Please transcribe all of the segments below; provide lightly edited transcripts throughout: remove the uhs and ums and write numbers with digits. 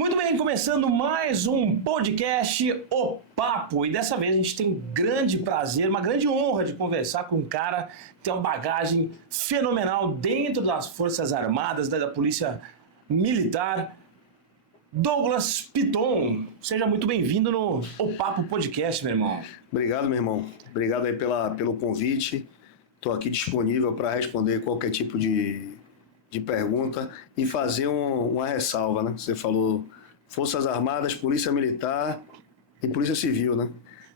Muito bem, começando mais um podcast, O Papo, e dessa vez a gente tem um grande prazer, uma grande honra de conversar com um cara que tem uma bagagem fenomenal dentro das Forças Armadas, da Polícia Militar, Douglas Piton. Seja muito bem-vindo no O Papo Podcast, meu irmão. Obrigado, meu irmão. Obrigado aí pelo convite. Estou aqui disponível para responder qualquer tipo de pergunta e fazer uma ressalva, né? Você falou Forças Armadas, Polícia Militar e Polícia Civil, né?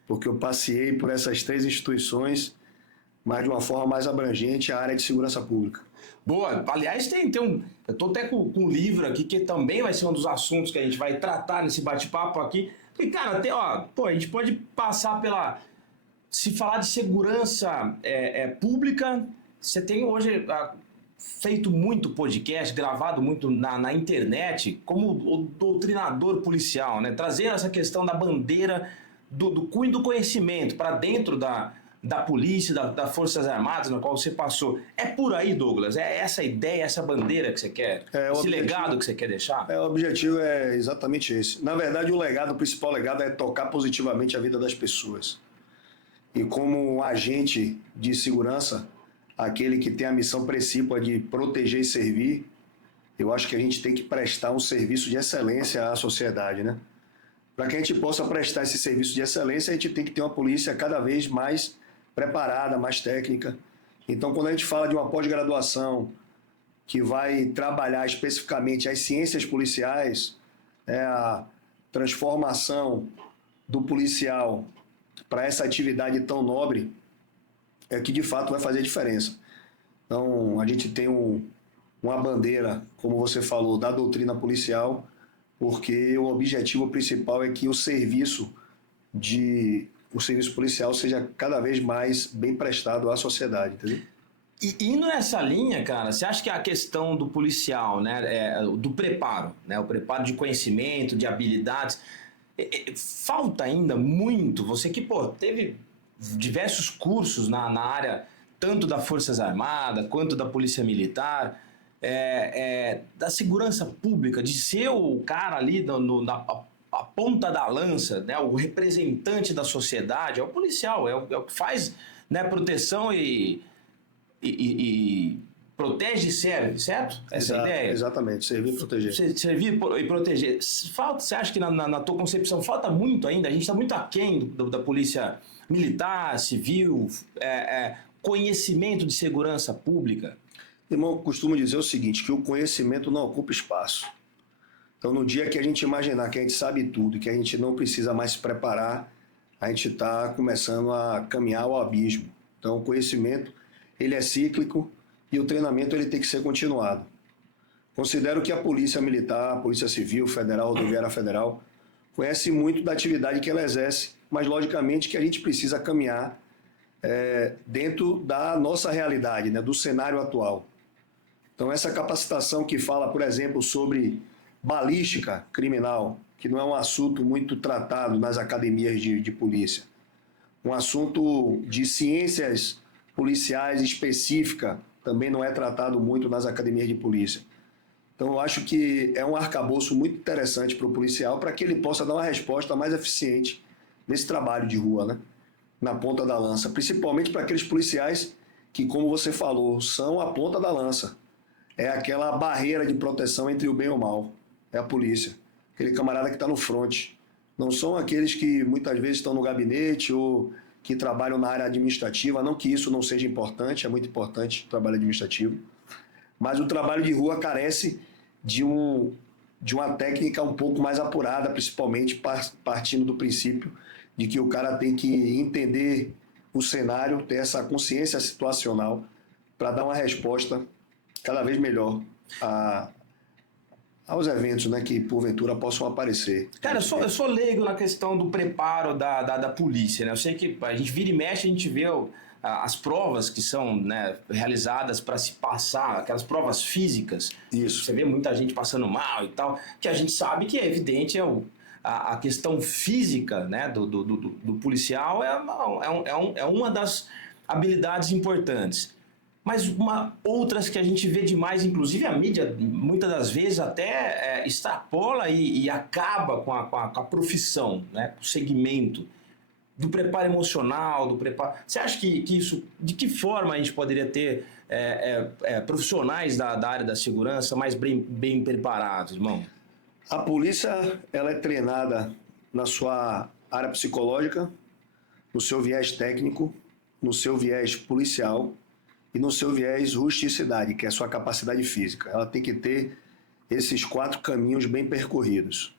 Porque eu passei por essas três instituições, mas de uma forma mais abrangente, a área de segurança pública. Boa, aliás, tem um. Eu tô até com um livro aqui que também vai ser um dos assuntos que a gente vai tratar nesse bate-papo aqui. E, cara, a gente pode passar pela. Se falar de segurança pública, você tem hoje feito muito podcast, gravado muito na internet, como o doutrinador policial, né? Trazendo essa questão da bandeira do cunho do conhecimento para dentro da polícia, das Forças Armadas, na qual você passou. É por aí, Douglas? É essa ideia, essa bandeira que você quer? Esse legado que você quer deixar? O objetivo é exatamente esse. Na verdade, o principal legado é tocar positivamente a vida das pessoas. E como agente de segurança, aquele que tem a missão principal de proteger e servir, eu acho que a gente tem que prestar um serviço de excelência à sociedade, né? Para que a gente possa prestar esse serviço de excelência, a gente tem que ter uma polícia cada vez mais preparada, mais técnica. Então, quando a gente fala de uma pós-graduação que vai trabalhar especificamente as ciências policiais, a transformação do policial para essa atividade tão nobre, é que de fato vai fazer diferença. Então, a gente tem uma bandeira, como você falou, da doutrina policial, porque o objetivo principal é que o serviço policial seja cada vez mais bem prestado à sociedade, entendeu? E indo nessa linha, cara, você acha que a questão do policial, né, do preparo, né, o preparo de conhecimento, de habilidades, falta ainda muito? Você que, teve diversos cursos na área, tanto da Forças Armadas quanto da Polícia Militar, da segurança pública, de ser o cara ali na ponta da lança, né, o representante da sociedade, é o policial, é o que faz, né, proteção e protege e serve, certo? Essa é a ideia? Exatamente, servir e proteger. Servir e proteger. Você acha que na tua concepção falta muito ainda? A gente está muito aquém da polícia militar, civil, conhecimento de segurança pública? Irmão, eu costumo dizer o seguinte, que o conhecimento não ocupa espaço. Então, no dia que a gente imaginar que a gente sabe tudo, que a gente não precisa mais se preparar, a gente está começando a caminhar ao abismo. Então, o conhecimento, ele é cíclico, e o treinamento ele tem que ser continuado. Considero que a Polícia Militar, a Polícia Civil, Federal, Rodoviária Federal, conhece muito da atividade que ela exerce, mas logicamente que a gente precisa caminhar dentro da nossa realidade, né, do cenário atual. Então essa capacitação que fala, por exemplo, sobre balística criminal, que não é um assunto muito tratado nas academias de polícia, um assunto de ciências policiais específica, também não é tratado muito nas academias de polícia. Então, eu acho que é um arcabouço muito interessante para o policial, para que ele possa dar uma resposta mais eficiente nesse trabalho de rua, né? Na ponta da lança. Principalmente para aqueles policiais que, como você falou, são a ponta da lança. É aquela barreira de proteção entre o bem e o mal. É a polícia. Aquele camarada que está no fronte. Não são aqueles que muitas vezes estão no gabinete ou que trabalham na área administrativa, não que isso não seja importante, é muito importante o trabalho administrativo, mas o trabalho de rua carece de uma técnica um pouco mais apurada, principalmente partindo do princípio de que o cara tem que entender o cenário, ter essa consciência situacional para dar uma resposta cada vez melhor aos eventos, né, que porventura possam aparecer. Cara, eu sou leigo na questão do preparo da polícia, né? Eu sei que a gente vira e mexe, a gente vê as provas que são, né, realizadas para se passar, aquelas provas físicas. Isso. Você vê muita gente passando mal e tal, que a gente sabe que é evidente, a questão física, né, do policial é uma das habilidades importantes. mas outras que a gente vê demais, inclusive a mídia, muitas das vezes até extrapola e acaba com a profissão, né? O segmento do preparo emocional, do preparo... Você acha que isso... De que forma a gente poderia ter profissionais da área da segurança mais bem preparados, irmão? A polícia, ela é treinada na sua área psicológica, no seu viés técnico, no seu viés policial e no seu viés rusticidade, que é a sua capacidade física. Ela tem que ter esses 4 caminhos bem percorridos.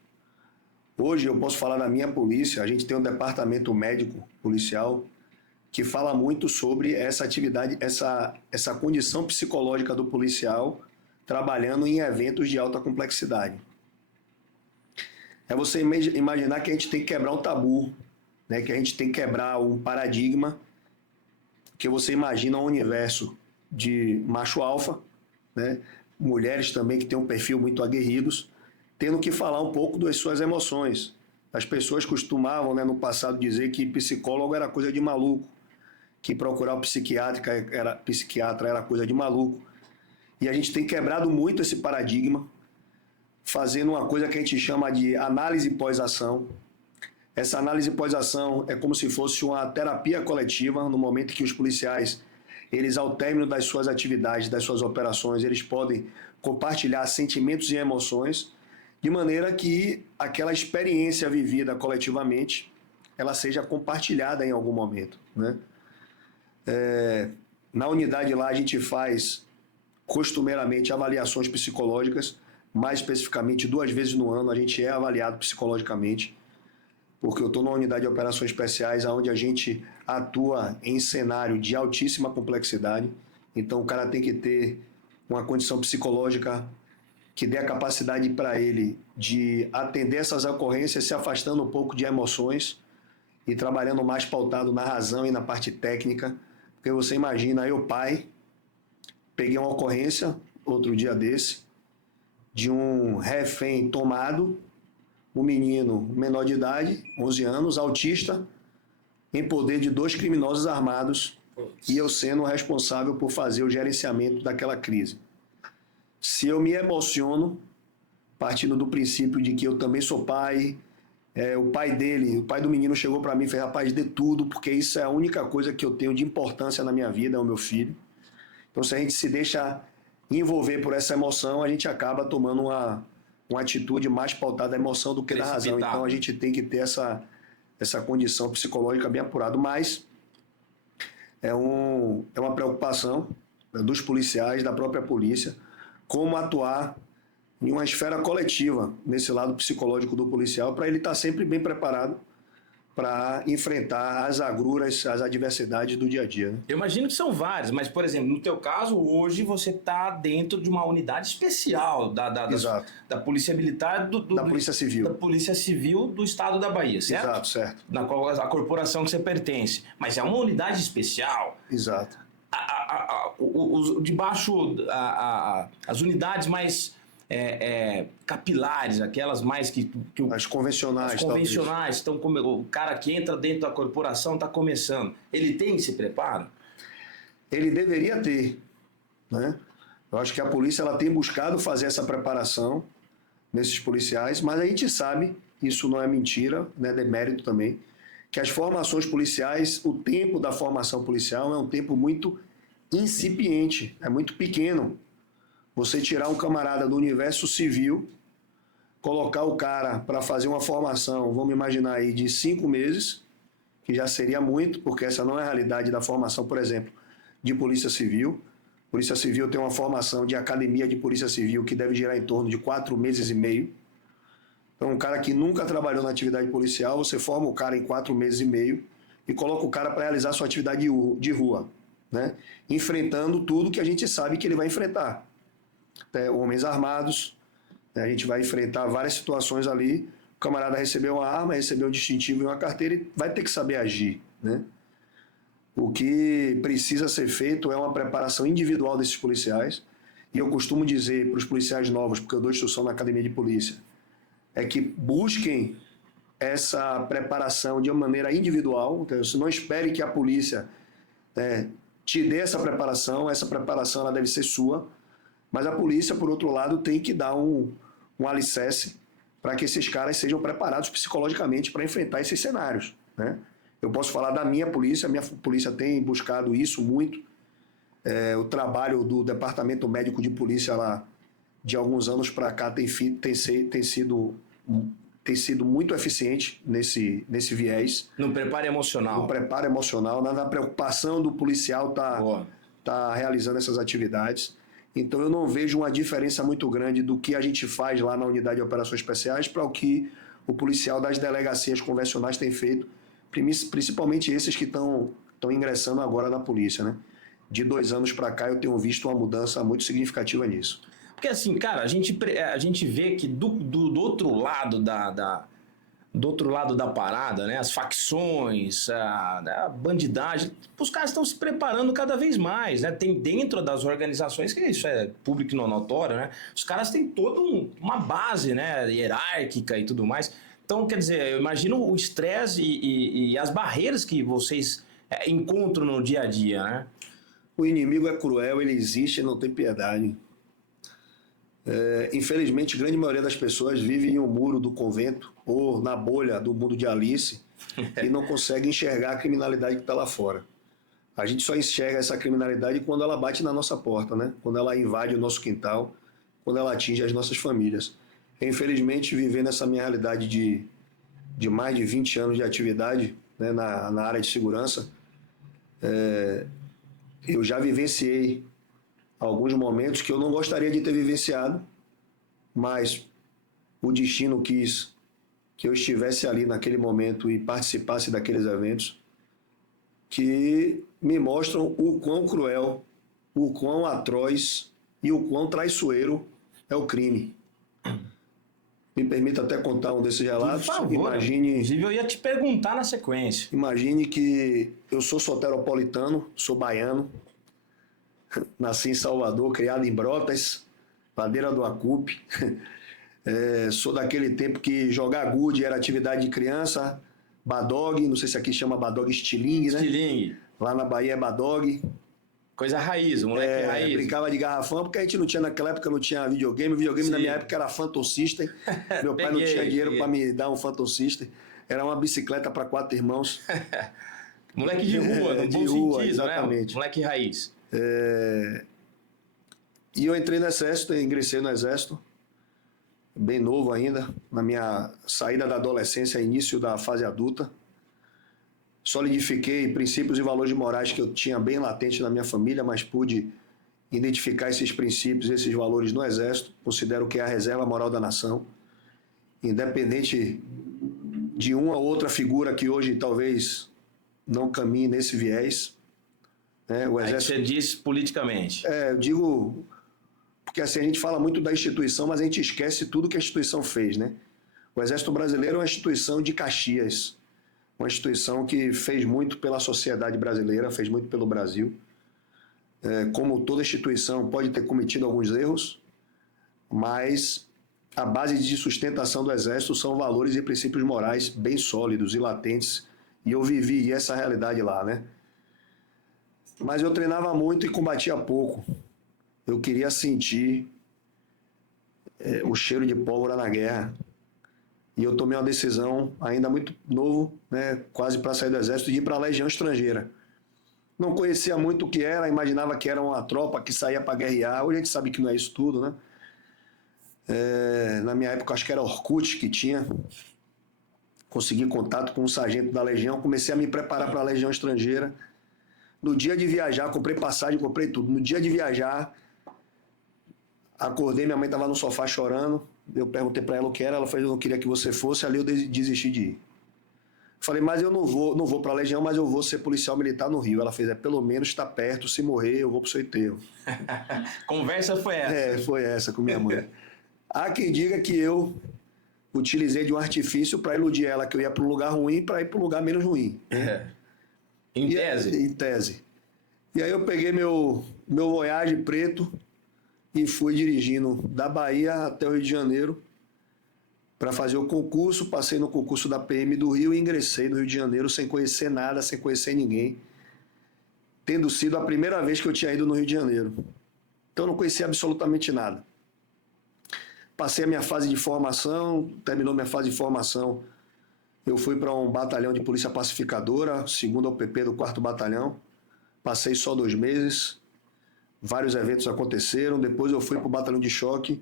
Hoje eu posso falar da minha polícia, a gente tem um departamento médico policial que fala muito sobre essa atividade, essa condição psicológica do policial trabalhando em eventos de alta complexidade. É você imaginar que a gente tem que quebrar um tabu, né? Que a gente tem que quebrar um paradigma, que você imagina um universo de macho alfa, né? Mulheres também que têm um perfil muito aguerridos, tendo que falar um pouco das suas emoções. As pessoas costumavam, né, no passado dizer que psicólogo era coisa de maluco, que procurar o psiquiatra era coisa de maluco. E a gente tem quebrado muito esse paradigma, fazendo uma coisa que a gente chama de análise pós-ação. Essa análise pós-ação é como se fosse uma terapia coletiva, no momento que os policiais, eles ao término das suas atividades, das suas operações, eles podem compartilhar sentimentos e emoções, de maneira que aquela experiência vivida coletivamente, ela seja compartilhada em algum momento, né? Na unidade lá a gente faz costumeiramente avaliações psicológicas, mais especificamente 2 vezes no ano a gente é avaliado psicologicamente, porque eu estou numa unidade de operações especiais onde a gente atua em cenário de altíssima complexidade, então o cara tem que ter uma condição psicológica que dê a capacidade para ele de atender essas ocorrências, se afastando um pouco de emoções e trabalhando mais pautado na razão e na parte técnica. Porque você imagina, eu pai, peguei uma ocorrência outro dia desse, de um refém tomado, um menino menor de idade, 11 anos, autista, em poder de 2 criminosos armados, e eu sendo o responsável por fazer o gerenciamento daquela crise. Se eu me emociono, partindo do princípio de que eu também sou pai, o pai do menino chegou para mim e fez, rapaz, dê tudo, porque isso é a única coisa que eu tenho de importância na minha vida, é o meu filho. Então, se a gente se deixa envolver por essa emoção, a gente acaba tomando uma atitude mais pautada da emoção do que da razão. Então, a gente tem que ter essa condição psicológica bem apurada. Mas é uma preocupação dos policiais, da própria polícia, como atuar em uma esfera coletiva, nesse lado psicológico do policial, para ele estar sempre bem preparado para enfrentar as agruras, as adversidades do dia a dia, né? Eu imagino que são vários, mas, por exemplo, no teu caso, hoje você está dentro de uma unidade especial da Polícia Militar, da Polícia Civil. Da Polícia Civil do Estado da Bahia, certo? Exato, certo. Na qual a corporação que você pertence. Mas é uma unidade especial. Exato. As unidades mais capilares, aquelas mais as convencionais. As convencionais, então, o cara que entra dentro da corporação está começando. Ele tem esse preparo? Ele deveria ter, né? Eu acho que a polícia ela tem buscado fazer essa preparação nesses policiais, mas a gente sabe, isso não é mentira, né, demérito também, que as formações policiais, o tempo da formação policial é um tempo muito incipiente, é muito pequeno. Você tirar um camarada do universo civil, colocar o cara para fazer uma formação, vamos imaginar aí, de 5 meses, que já seria muito, porque essa não é a realidade da formação, por exemplo, de Polícia Civil. Polícia Civil tem uma formação de academia de Polícia Civil que deve girar em torno de 4 meses e meio. Então, um cara que nunca trabalhou na atividade policial, você forma o cara em 4 meses e meio e coloca o cara para realizar sua atividade de rua, né? Enfrentando tudo que a gente sabe que ele vai enfrentar. Homens armados, né? A gente vai enfrentar várias situações ali. O camarada recebeu uma arma, recebeu um distintivo e uma carteira e vai ter que saber agir, né? O que precisa ser feito é uma preparação individual desses policiais. E eu costumo dizer para os policiais novos, porque eu dou instrução na academia de polícia, é que busquem essa preparação de uma maneira individual. Então, não espere que a polícia te dê essa preparação ela deve ser sua, mas a polícia, por outro lado, tem que dar um alicerce para que esses caras sejam preparados psicologicamente para enfrentar esses cenários, né? Eu posso falar da minha polícia tem buscado isso muito. O trabalho do Departamento Médico de Polícia lá, de alguns anos para cá, tem sido muito eficiente nesse viés. No preparo emocional. No preparo emocional, na preocupação do policial tá realizando essas atividades. Então eu não vejo uma diferença muito grande do que a gente faz lá na Unidade de Operações Especiais para o que o policial das delegacias convencionais tem feito, principalmente esses que estão ingressando agora na polícia, né? De 2 anos para cá eu tenho visto uma mudança muito significativa nisso. Porque assim, cara, a gente vê que do outro lado do outro lado da parada, né, as facções, a bandidagem, os caras estão se preparando cada vez mais, né? Tem dentro das organizações, que isso é público e notório, né? Os caras têm toda uma base, né, hierárquica e tudo mais. Então, quer dizer, eu imagino o estresse e as barreiras que vocês encontram no dia a dia, né? O inimigo é cruel, ele existe e não tem piedade. Infelizmente, a grande maioria das pessoas vive em um muro do convento ou na bolha do mundo de Alice e não consegue enxergar a criminalidade que está lá fora. A gente só enxerga essa criminalidade quando ela bate na nossa porta, né? Quando ela invade o nosso quintal, quando ela atinge as nossas famílias. Infelizmente, viver nessa minha realidade de mais de 20 anos de atividade, né, na área de segurança, eu já vivenciei alguns momentos que eu não gostaria de ter vivenciado, mas o destino quis que eu estivesse ali naquele momento e participasse daqueles eventos que me mostram o quão cruel, o quão atroz e o quão traiçoeiro é o crime. Me permita até contar um desses relatos. Por favor. Inclusive, eu ia te perguntar na sequência. Imagine que eu sou soteropolitano, sou baiano, nasci em Salvador, criado em Brotas, Ladeira do Acupe. Sou daquele tempo que jogar gude era atividade de criança, badog, não sei se aqui chama badog estilingue, né? Estilingue. Lá na Bahia é badog. Coisa raiz, moleque raiz. Brincava de garrafão, porque a gente não tinha, naquela época não tinha videogame. O videogame na minha época era Phantom System. Meu pai não tinha dinheiro para me dar um Phantom System. Era uma bicicleta para 4 irmãos. Moleque de rua, no bom sentido, exatamente. Né? Moleque raiz. E eu entrei no Exército, ingressei no Exército, bem novo ainda, na minha saída da adolescência, início da fase adulta. Solidifiquei princípios e valores morais que eu tinha bem latente na minha família, mas pude identificar esses princípios, esses valores no Exército. Considero que é a reserva moral da nação. Independente de uma ou outra figura que hoje talvez não caminhe nesse viés. O Exército... Aí você diz politicamente. Eu digo... Porque assim, a gente fala muito da instituição, mas a gente esquece tudo que a instituição fez, né? O Exército Brasileiro é uma instituição de Caxias, uma instituição que fez muito pela sociedade brasileira, fez muito pelo Brasil. Como toda instituição pode ter cometido alguns erros, mas a base de sustentação do Exército são valores e princípios morais bem sólidos e latentes, e eu vivi essa realidade lá, né? Mas eu treinava muito e combatia pouco. Eu queria sentir o cheiro de pólvora na guerra. E eu tomei uma decisão, ainda muito novo, né, quase para sair do Exército, de ir para a Legião Estrangeira. Não conhecia muito o que era, imaginava que era uma tropa que saía para guerrear. Hoje a gente sabe que não é isso tudo, né? Na minha época, acho que era Orkut que tinha. Consegui contato com um sargento da Legião, comecei a me preparar para a Legião Estrangeira. No dia de viajar, comprei passagem, comprei tudo. No dia de viajar, acordei, minha mãe estava no sofá chorando. Eu perguntei para ela o que era, ela falou: eu não queria que você fosse. Ali eu desisti de ir. Falei: mas eu não vou para a Legião, mas eu vou ser policial militar no Rio. Ela fez: pelo menos está perto, se morrer eu vou para o seu enterro. Conversa foi essa? Foi essa com minha mãe. Há quem diga que eu utilizei de um artifício para iludir ela, que eu ia para um lugar ruim para ir para um lugar menos ruim. Em tese? Em tese. E aí eu peguei meu Voyage preto e fui dirigindo da Bahia até o Rio de Janeiro para fazer o concurso. Passei no concurso da PM do Rio e ingressei no Rio de Janeiro sem conhecer nada, sem conhecer ninguém. tendo sido a primeira vez que eu tinha ido no Rio de Janeiro. Então eu não conhecia absolutamente nada. Passei a minha fase de formação, terminou minha fase de formação. Eu fui para um batalhão de polícia pacificadora, segundo OPP do 4º Batalhão. Passei só 2 meses, vários eventos aconteceram. Depois eu fui para o batalhão de choque,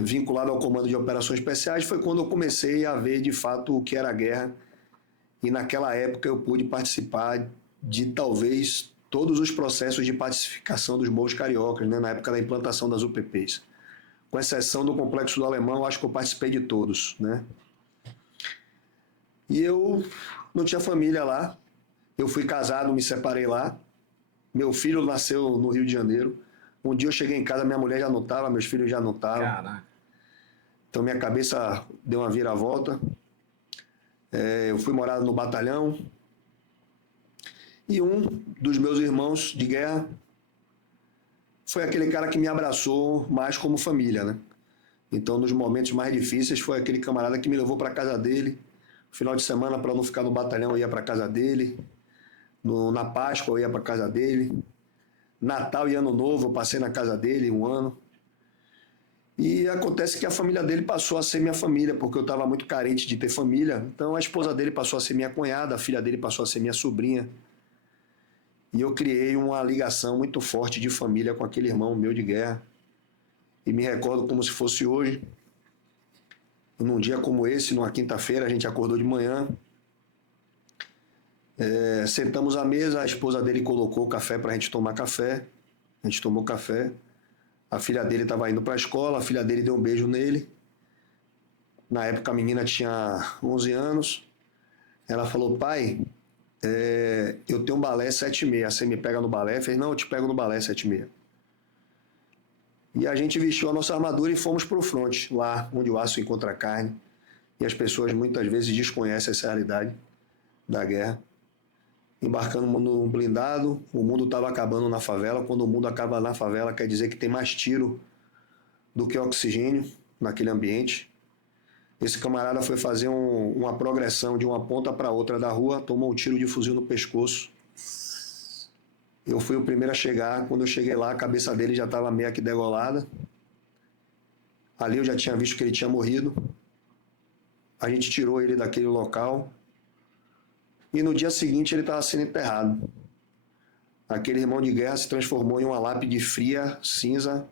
vinculado ao comando de operações especiais. Foi quando eu comecei a ver de fato o que era a guerra. E naquela época eu pude participar de talvez todos os processos de pacificação dos morros cariocas, né, na época da implantação das UPPs. Com exceção do Complexo do Alemão, acho que eu participei de todos, né? E eu não tinha família lá. Eu fui casado, me separei lá. Meu filho nasceu no Rio de Janeiro. Um dia eu cheguei em casa, minha mulher já não estava, meus filhos já não estavam. Caraca. Então minha cabeça deu uma viravolta. Eu fui morar no batalhão. E um dos meus irmãos de guerra foi aquele cara que me abraçou mais como família, né? Então, nos momentos mais difíceis, foi aquele camarada que me levou para casa dele. Final de semana, para não ficar no batalhão, eu ia para casa dele. Na Páscoa, eu ia para casa dele. Natal e Ano Novo, eu passei na casa dele 1 ano. E acontece que a família dele passou a ser minha família, porque eu estava muito carente de ter família. Então, a esposa dele passou a ser minha cunhada, a filha dele passou a ser minha sobrinha. E eu criei uma ligação muito forte de família com aquele irmão meu de guerra. E me recordo como se fosse hoje. Num dia como esse, numa quinta-feira, a gente acordou de manhã. Sentamos à mesa, a esposa dele colocou o café para a gente tomar café. A gente tomou café. A filha dele estava indo para a escola, a filha dele deu um beijo nele. Na época a menina tinha 11 anos. Ela falou: pai, eu tenho um balé 7h30, você me pega no balé? Eu falei: não, eu te pego no balé 7h30. E a gente vestiu a nossa armadura e fomos para o fronte, lá onde o aço encontra a carne. E as pessoas muitas vezes desconhecem essa realidade da guerra. Embarcando no blindado, o mundo estava acabando na favela. Quando o mundo acaba na favela, quer dizer que tem mais tiro do que oxigênio naquele ambiente. Esse camarada foi fazer uma progressão de uma ponta para outra da rua, tomou um tiro de fuzil no pescoço. Eu fui o primeiro a chegar. Quando eu cheguei lá, a cabeça dele já estava meio que degolada. Ali eu já tinha visto que ele tinha morrido. A gente tirou ele daquele local. E no dia seguinte ele estava sendo enterrado. Aquele irmão de guerra se transformou em uma lápide fria, cinza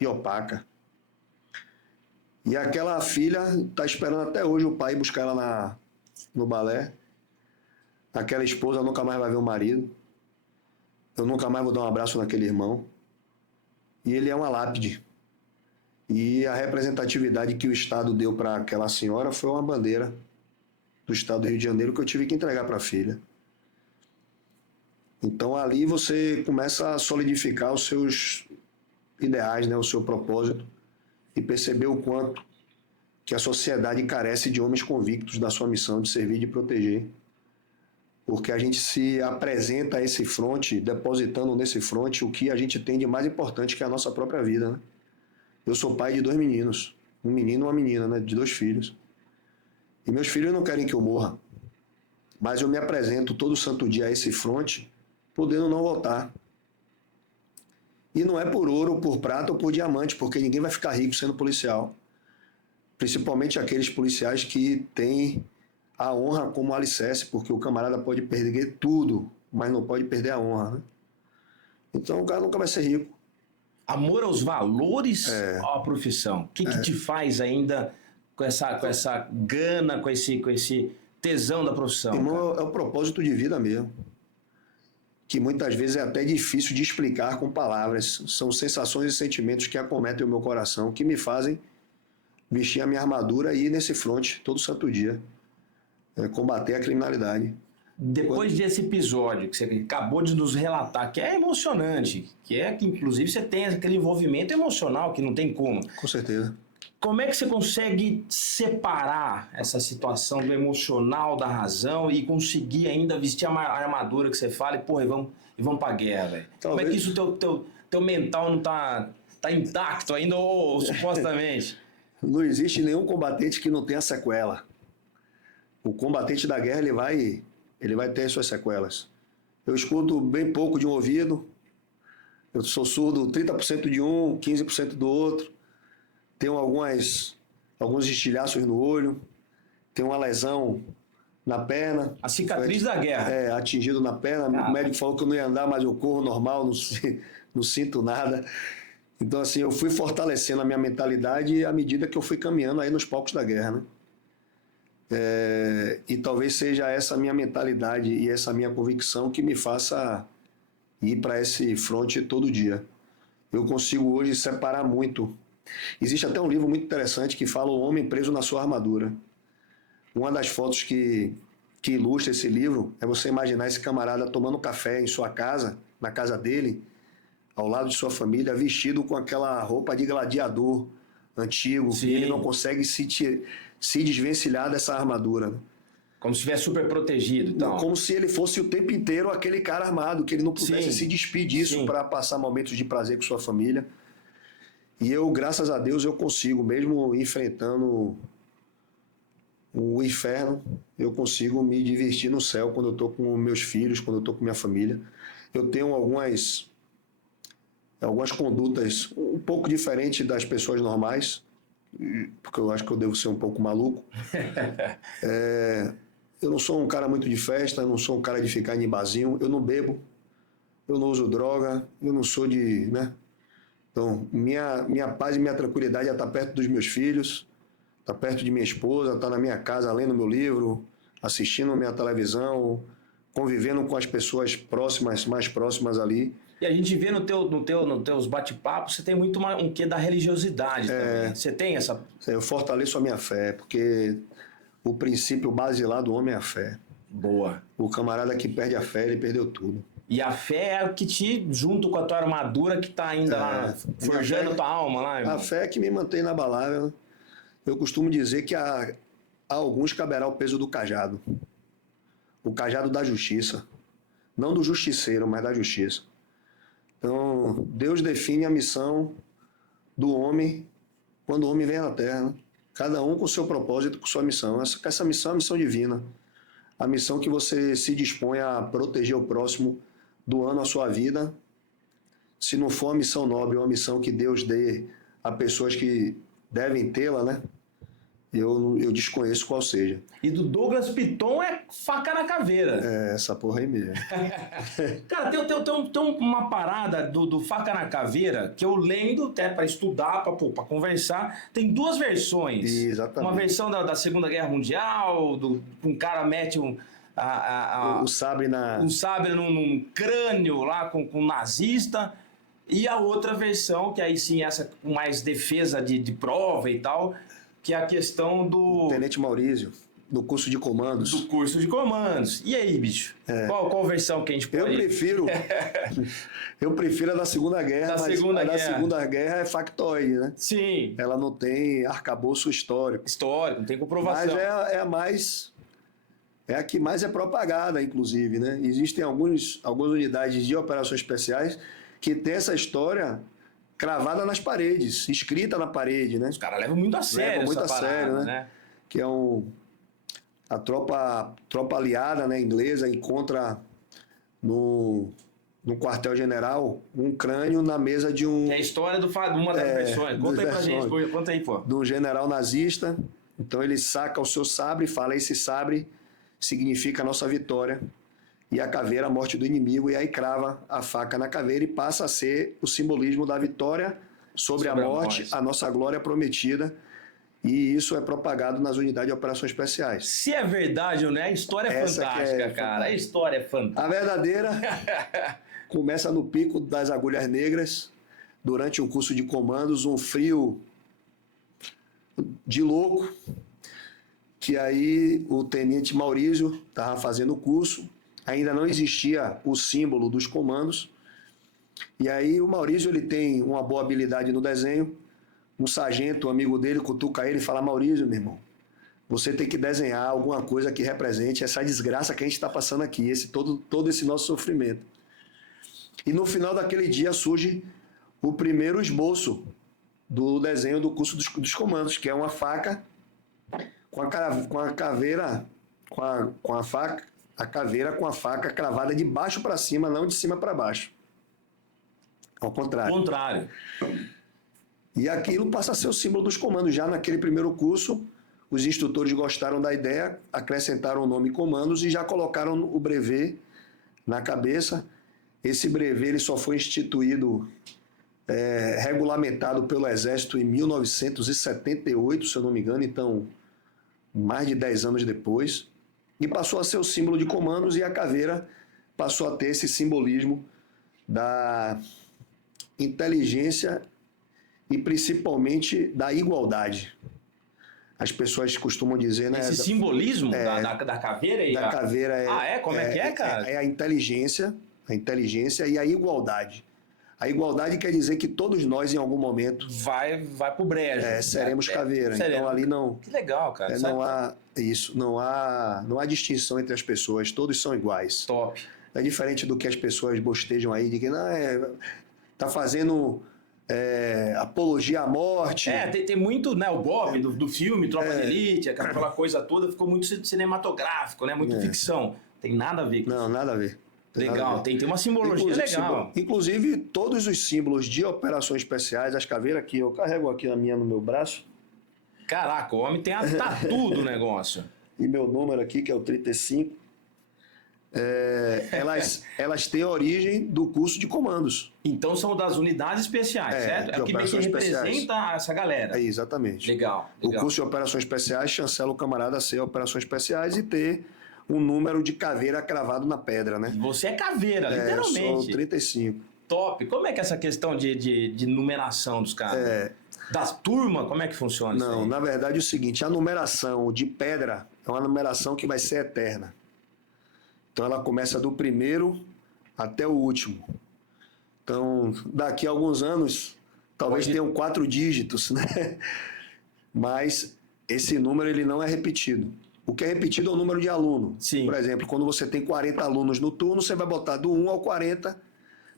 e opaca. E aquela filha está esperando até hoje o pai buscar ela no balé. Aquela esposa nunca mais vai ver o marido. Eu nunca mais vou dar um abraço naquele irmão. E ele é uma lápide. E a representatividade que o Estado deu para aquela senhora foi uma bandeira do Estado do Rio de Janeiro que eu tive que entregar para a filha. Então ali você começa a solidificar os seus ideais, né, o seu propósito, e perceber o quanto que a sociedade carece de homens convictos da sua missão de servir e de proteger. Porque a gente se apresenta a esse fronte, depositando nesse fronte o que a gente tem de mais importante, que é a nossa própria vida, né? Eu sou pai de 2 meninos, um menino e uma menina, né, de 2 filhos. E meus filhos não querem que eu morra. Mas eu me apresento todo santo dia a esse fronte, podendo não voltar. E não é por ouro, por prata ou por diamante, porque ninguém vai ficar rico sendo policial. Principalmente aqueles policiais que têm a honra como alicerce, porque o camarada pode perder tudo, mas não pode perder a honra, né? Então o cara nunca vai ser rico. Amor aos valores ou à profissão? O que te faz ainda com essa gana, com esse tesão da profissão? Irmão, é o propósito de vida mesmo. Que muitas vezes é até difícil de explicar com palavras. São sensações e sentimentos que acometem o meu coração, que me fazem vestir a minha armadura e ir nesse fronte todo santo dia. Combater a criminalidade. Depois desse episódio que você acabou de nos relatar, que é emocionante, que inclusive você tem aquele envolvimento emocional que não tem como. Com certeza. Como é que você consegue separar essa situação do emocional da razão e conseguir ainda vestir a armadura que você fala e vamos pra guerra, velho? Como é que isso teu mental não tá intacto ainda, ou supostamente? Não existe nenhum combatente que não tenha sequela. O combatente da guerra, ele vai ter as suas sequelas. Eu escuto bem pouco de um ouvido. Eu sou surdo 30% de um, 15% do outro. Tenho alguns estilhaços no olho. Tenho uma lesão na perna. A cicatriz da guerra. Atingido na perna. O médico falou que eu não ia andar, mas eu corro normal, não sinto nada. Então, assim, eu fui fortalecendo a minha mentalidade à medida que eu fui caminhando aí nos palcos da guerra, né? E talvez seja essa minha mentalidade e essa minha convicção que me faça ir para esse fronte todo dia. Eu consigo hoje separar muito. Existe até um livro muito interessante que fala o homem preso na sua armadura. Uma das fotos que ilustra esse livro é você imaginar esse camarada tomando café em sua casa, na casa dele, ao lado de sua família, vestido com aquela roupa de gladiador antigo, Sim. e ele não consegue se desvencilhar dessa armadura. Como se estivesse super protegido. Então. Não, como se ele fosse o tempo inteiro aquele cara armado, que ele não pudesse se despir disso para passar momentos de prazer com sua família. E eu, graças a Deus, eu consigo, mesmo enfrentando o inferno, eu consigo me divertir no céu quando eu estou com meus filhos, quando eu estou com minha família. Eu tenho algumas condutas um pouco diferentes das pessoas normais, porque eu acho que eu devo ser um pouco maluco. Eu não sou um cara muito de festa, eu não sou um cara de ficar em barzinho, eu não bebo, eu não uso droga, eu não sou de... né? Então, minha paz e minha tranquilidade é estar perto dos meus filhos, estar perto de minha esposa, estar na minha casa lendo meu livro, assistindo minha televisão, convivendo com as pessoas mais próximas ali. E a gente vê nos teus bate-papos, você tem muito um quê da religiosidade também. Você tem essa... Eu fortaleço a minha fé, porque o princípio basilar do homem é a fé. Boa. O camarada que perde a fé, ele perdeu tudo. E a fé é o que te, junto com a tua armadura, que tá ainda lá, forjando tua alma lá, irmão. A fé é que me mantém inabalável. Eu costumo dizer que a alguns caberá o peso do cajado. O cajado da justiça. Não do justiceiro, mas da justiça. Então, Deus define a missão do homem quando o homem vem à Terra. Né? Cada um com o seu propósito, com sua missão. Essa missão é a missão divina. A missão que você se dispõe a proteger o próximo, doando a sua vida. Se não for uma missão nobre, uma missão que Deus dê a pessoas que devem tê-la, né? Eu desconheço qual seja. E do Douglas Piton é faca na caveira. Essa porra aí mesmo. Cara, tem uma parada do faca na caveira que eu lendo até para estudar, para conversar. Tem duas versões. Exatamente. Uma versão da Segunda Guerra Mundial, um cara mete o sabre num crânio lá com nazista. E a outra versão, que aí sim, essa com mais defesa de prova e tal, que é a questão do... Tenente Maurício, do curso de comandos. Do curso de comandos. E aí, bicho? Qual versão que a gente pode... Eu prefiro a da Segunda Guerra, da Segunda Guerra é factoide, né? Sim. Ela não tem arcabouço histórico. Não tem comprovação. Mas é a que mais é propagada, inclusive, né? Existem algumas unidades de operações especiais que tem essa história cravada nas paredes, escrita na parede, né? Os caras levam muito a sério essa parada, né? Que é a tropa aliada, né, inglesa, encontra no quartel-general um crânio na mesa de um... Que é a história de uma das versões. Conta aí pra gente, conta aí, pô. De um general nazista. Então ele saca o seu sabre e fala, esse sabre significa a nossa vitória. E a caveira, a morte do inimigo, e aí crava a faca na caveira e passa a ser o simbolismo da vitória sobre a morte, a nossa glória prometida. E isso é propagado nas unidades de operações especiais. Se é verdade ou não, a história é fantástica, cara. A história é fantástica. A verdadeira começa no pico das agulhas negras, durante um curso de comandos, um frio de louco, que aí o tenente Maurício estava fazendo o curso, ainda não existia o símbolo dos comandos, e aí o Maurício ele tem uma boa habilidade no desenho, um sargento, um amigo dele, cutuca ele e fala, Maurício, meu irmão, você tem que desenhar alguma coisa que represente essa desgraça que a gente está passando aqui, todo esse nosso sofrimento. E no final daquele dia surge o primeiro esboço do desenho do curso dos comandos, que é uma faca com a caveira, com a faca, a caveira com a faca cravada de baixo para cima, não de cima para baixo. Ao contrário. Contrário. E aquilo passa a ser o símbolo dos comandos. Já naquele primeiro curso, os instrutores gostaram da ideia, acrescentaram o nome comandos e já colocaram o brevet na cabeça. Esse brevet ele só foi instituído, regulamentado pelo Exército em 1978, se eu não me engano, então mais de 10 anos depois, e passou a ser o símbolo de comandos, e a caveira passou a ter esse simbolismo da inteligência e principalmente da igualdade. As pessoas costumam dizer, né? Esse simbolismo da caveira e da caveira Como é que é, cara? É a inteligência e a igualdade. A igualdade quer dizer que todos nós, em algum momento, vai pro brejo. seremos caveira. Seremos. Então ali não. Que legal, cara. Não há isso, não há distinção entre as pessoas, todos são iguais. Top. É diferente do que as pessoas bostejam aí, de que não tá fazendo apologia à morte. Tem muito, né, o Bob do filme Tropa de Elite, aquela coisa toda, ficou muito cinematográfico, né, muito ficção. Tem nada a ver com isso. Não, nada a ver. Legal, tem uma simbologia legal. Inclusive, todos os símbolos de operações especiais, as caveiras aqui, eu carrego aqui a minha no meu braço. Caraca, o homem tem a tatu do negócio. E meu número aqui, que é o 35. Elas têm origem do curso de comandos. Então são das unidades especiais, certo? É o que meio que representa essa galera. Exatamente. Legal. O curso de operações especiais chancela o camarada a ser operações especiais e ter um número de caveira cravado na pedra, né? Você é caveira, literalmente. Eu sou 35. Top. Como é que é essa questão de numeração dos caras? Das turmas, como é que funciona isso aí? Não, na verdade é o seguinte, a numeração de pedra é uma numeração que vai ser eterna. Então ela começa do primeiro até o último. Então, daqui a alguns anos, talvez tenham 4 dígitos, né? Mas esse número ele não é repetido. O que é repetido é o número de aluno. Sim. Por exemplo, quando você tem 40 alunos no turno, você vai botar do 1 ao 40,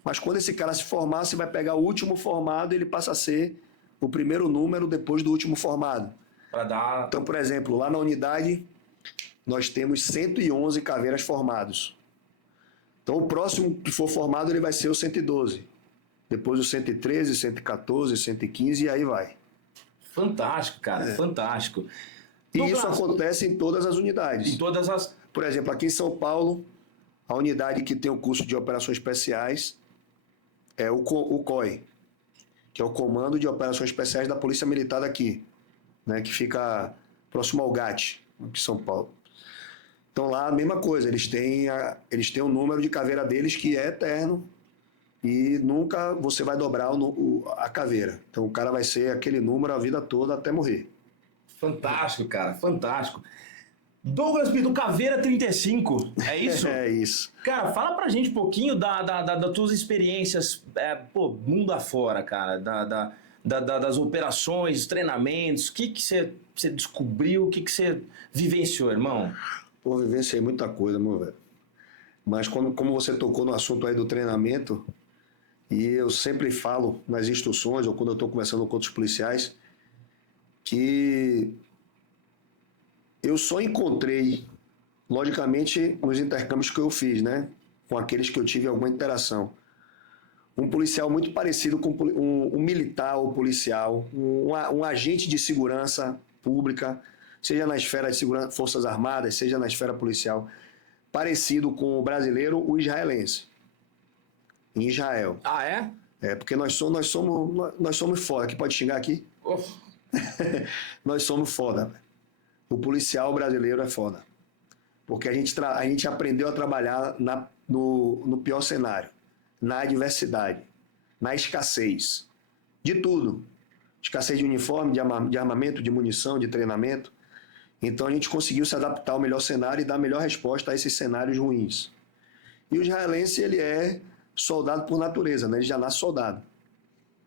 mas quando esse cara se formar, você vai pegar o último formado e ele passa a ser o primeiro número depois do último formado. Então, por exemplo, lá na unidade, nós temos 111 caveiras formados. Então, o próximo que for formado, ele vai ser o 112. Depois o 113, 114, 115 e aí vai. Fantástico, cara, fantástico. E isso acontece em todas as unidades. Em todas as... Por exemplo, aqui em São Paulo, a unidade que tem o curso de operações especiais é o COI, que é o Comando de Operações Especiais da Polícia Militar daqui, né, que fica próximo ao GAT, aqui em São Paulo. Então lá a mesma coisa, eles têm um número de caveira deles que é eterno e nunca você vai dobrar a caveira. Então o cara vai ser aquele número a vida toda até morrer. Fantástico, cara, fantástico. Douglas do Caveira 35, é isso? É isso. Cara, fala pra gente um pouquinho das tuas experiências, mundo afora, cara, das operações, treinamentos, o que você descobriu, o que você vivenciou, irmão? Pô, vivenciei muita coisa, meu velho. Mas como você tocou no assunto aí do treinamento, e eu sempre falo nas instruções, ou quando eu estou conversando com outros policiais, que eu só encontrei, logicamente, nos intercâmbios que eu fiz, né? Com aqueles que eu tive alguma interação. Um policial muito parecido com um militar ou policial, um agente de segurança pública, seja na esfera de segurança, Forças Armadas, seja na esfera policial, parecido com o brasileiro, o israelense. Em Israel. Ah, é? Porque nós somos foda. Que pode xingar aqui? Nós somos foda. O policial brasileiro é foda. Porque a gente aprendeu a trabalhar no pior cenário. Na adversidade. Na escassez. De tudo. Escassez de uniforme, de armamento, de munição, de treinamento. Então a gente conseguiu se adaptar ao melhor cenário e dar a melhor resposta a esses cenários ruins. E o israelense, ele é soldado por natureza, né? Ele já nasce soldado.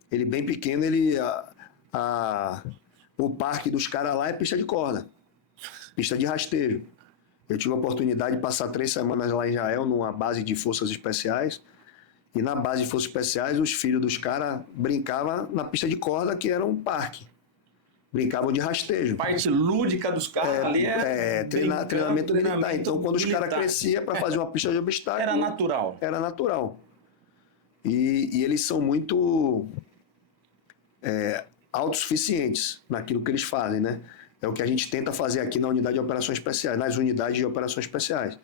Ele bem pequeno, o parque dos caras lá é pista de corda, pista de rasteiro. Eu tive a oportunidade de passar 3 semanas lá em Israel, numa base de forças especiais, e na base de forças especiais, os filhos dos caras brincavam na pista de corda, que era um parque. brincavam de rastejo. Parte lúdica dos caras ali Treinamento militar. Então, quando os caras cresciam para fazer uma pista de obstáculo... Era natural. Era natural. E eles são muito autossuficientes naquilo que eles fazem, né? É o que a gente tenta fazer aqui na unidade de operações especiais, nas unidades de operações especiais.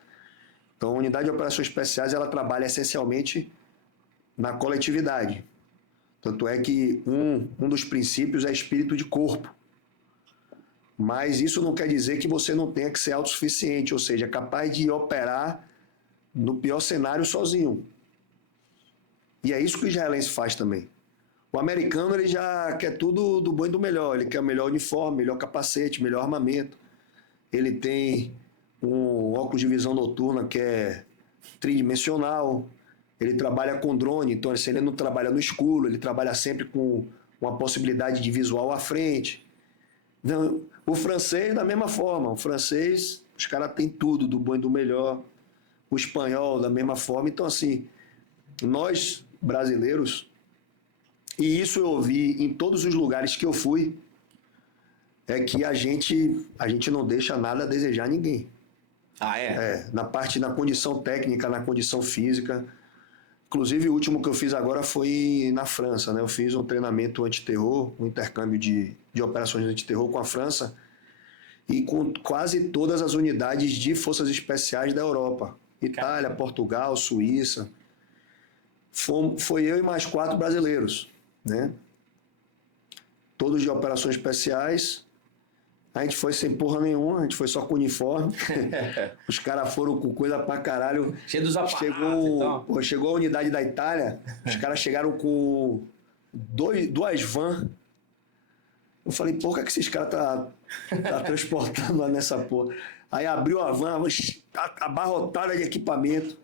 Então, a unidade de operações especiais, ela trabalha essencialmente na coletividade. Tanto é que um dos princípios é espírito de corpo. Mas isso não quer dizer que você não tenha que ser autossuficiente, ou seja, capaz de operar no pior cenário sozinho. E é isso que o israelense faz também. O americano, ele já quer tudo do bom e do melhor. Ele quer o melhor uniforme, melhor capacete, melhor armamento. Ele tem um óculos de visão noturna que é tridimensional. Ele trabalha com drone, então ele não trabalha no escuro, ele trabalha sempre com uma possibilidade de visual à frente. Não, o francês, da mesma forma. O francês, os caras têm tudo do bom e do melhor. O espanhol, da mesma forma. Então, assim, nós, brasileiros, e isso eu ouvi em todos os lugares que eu fui, é que a gente não deixa nada a desejar a ninguém. Ah, é? Na condição técnica, na condição física. Inclusive, o último que eu fiz agora foi na França, né? Eu fiz um treinamento antiterror, um intercâmbio de operações antiterror com a França e com quase todas as unidades de forças especiais da Europa. Itália, Portugal, Suíça. Foi eu e mais 4 brasileiros, né? Todos de operações especiais. A gente foi sem porra nenhuma, a gente foi só com uniforme. Os caras foram com coisa pra caralho. Cheio dos aparatos Chegou a unidade da Itália, os caras chegaram com duas vans. Eu falei, pô, o que é que esses caras tá transportando lá nessa porra? Aí abriu a van, abarrotada de equipamento.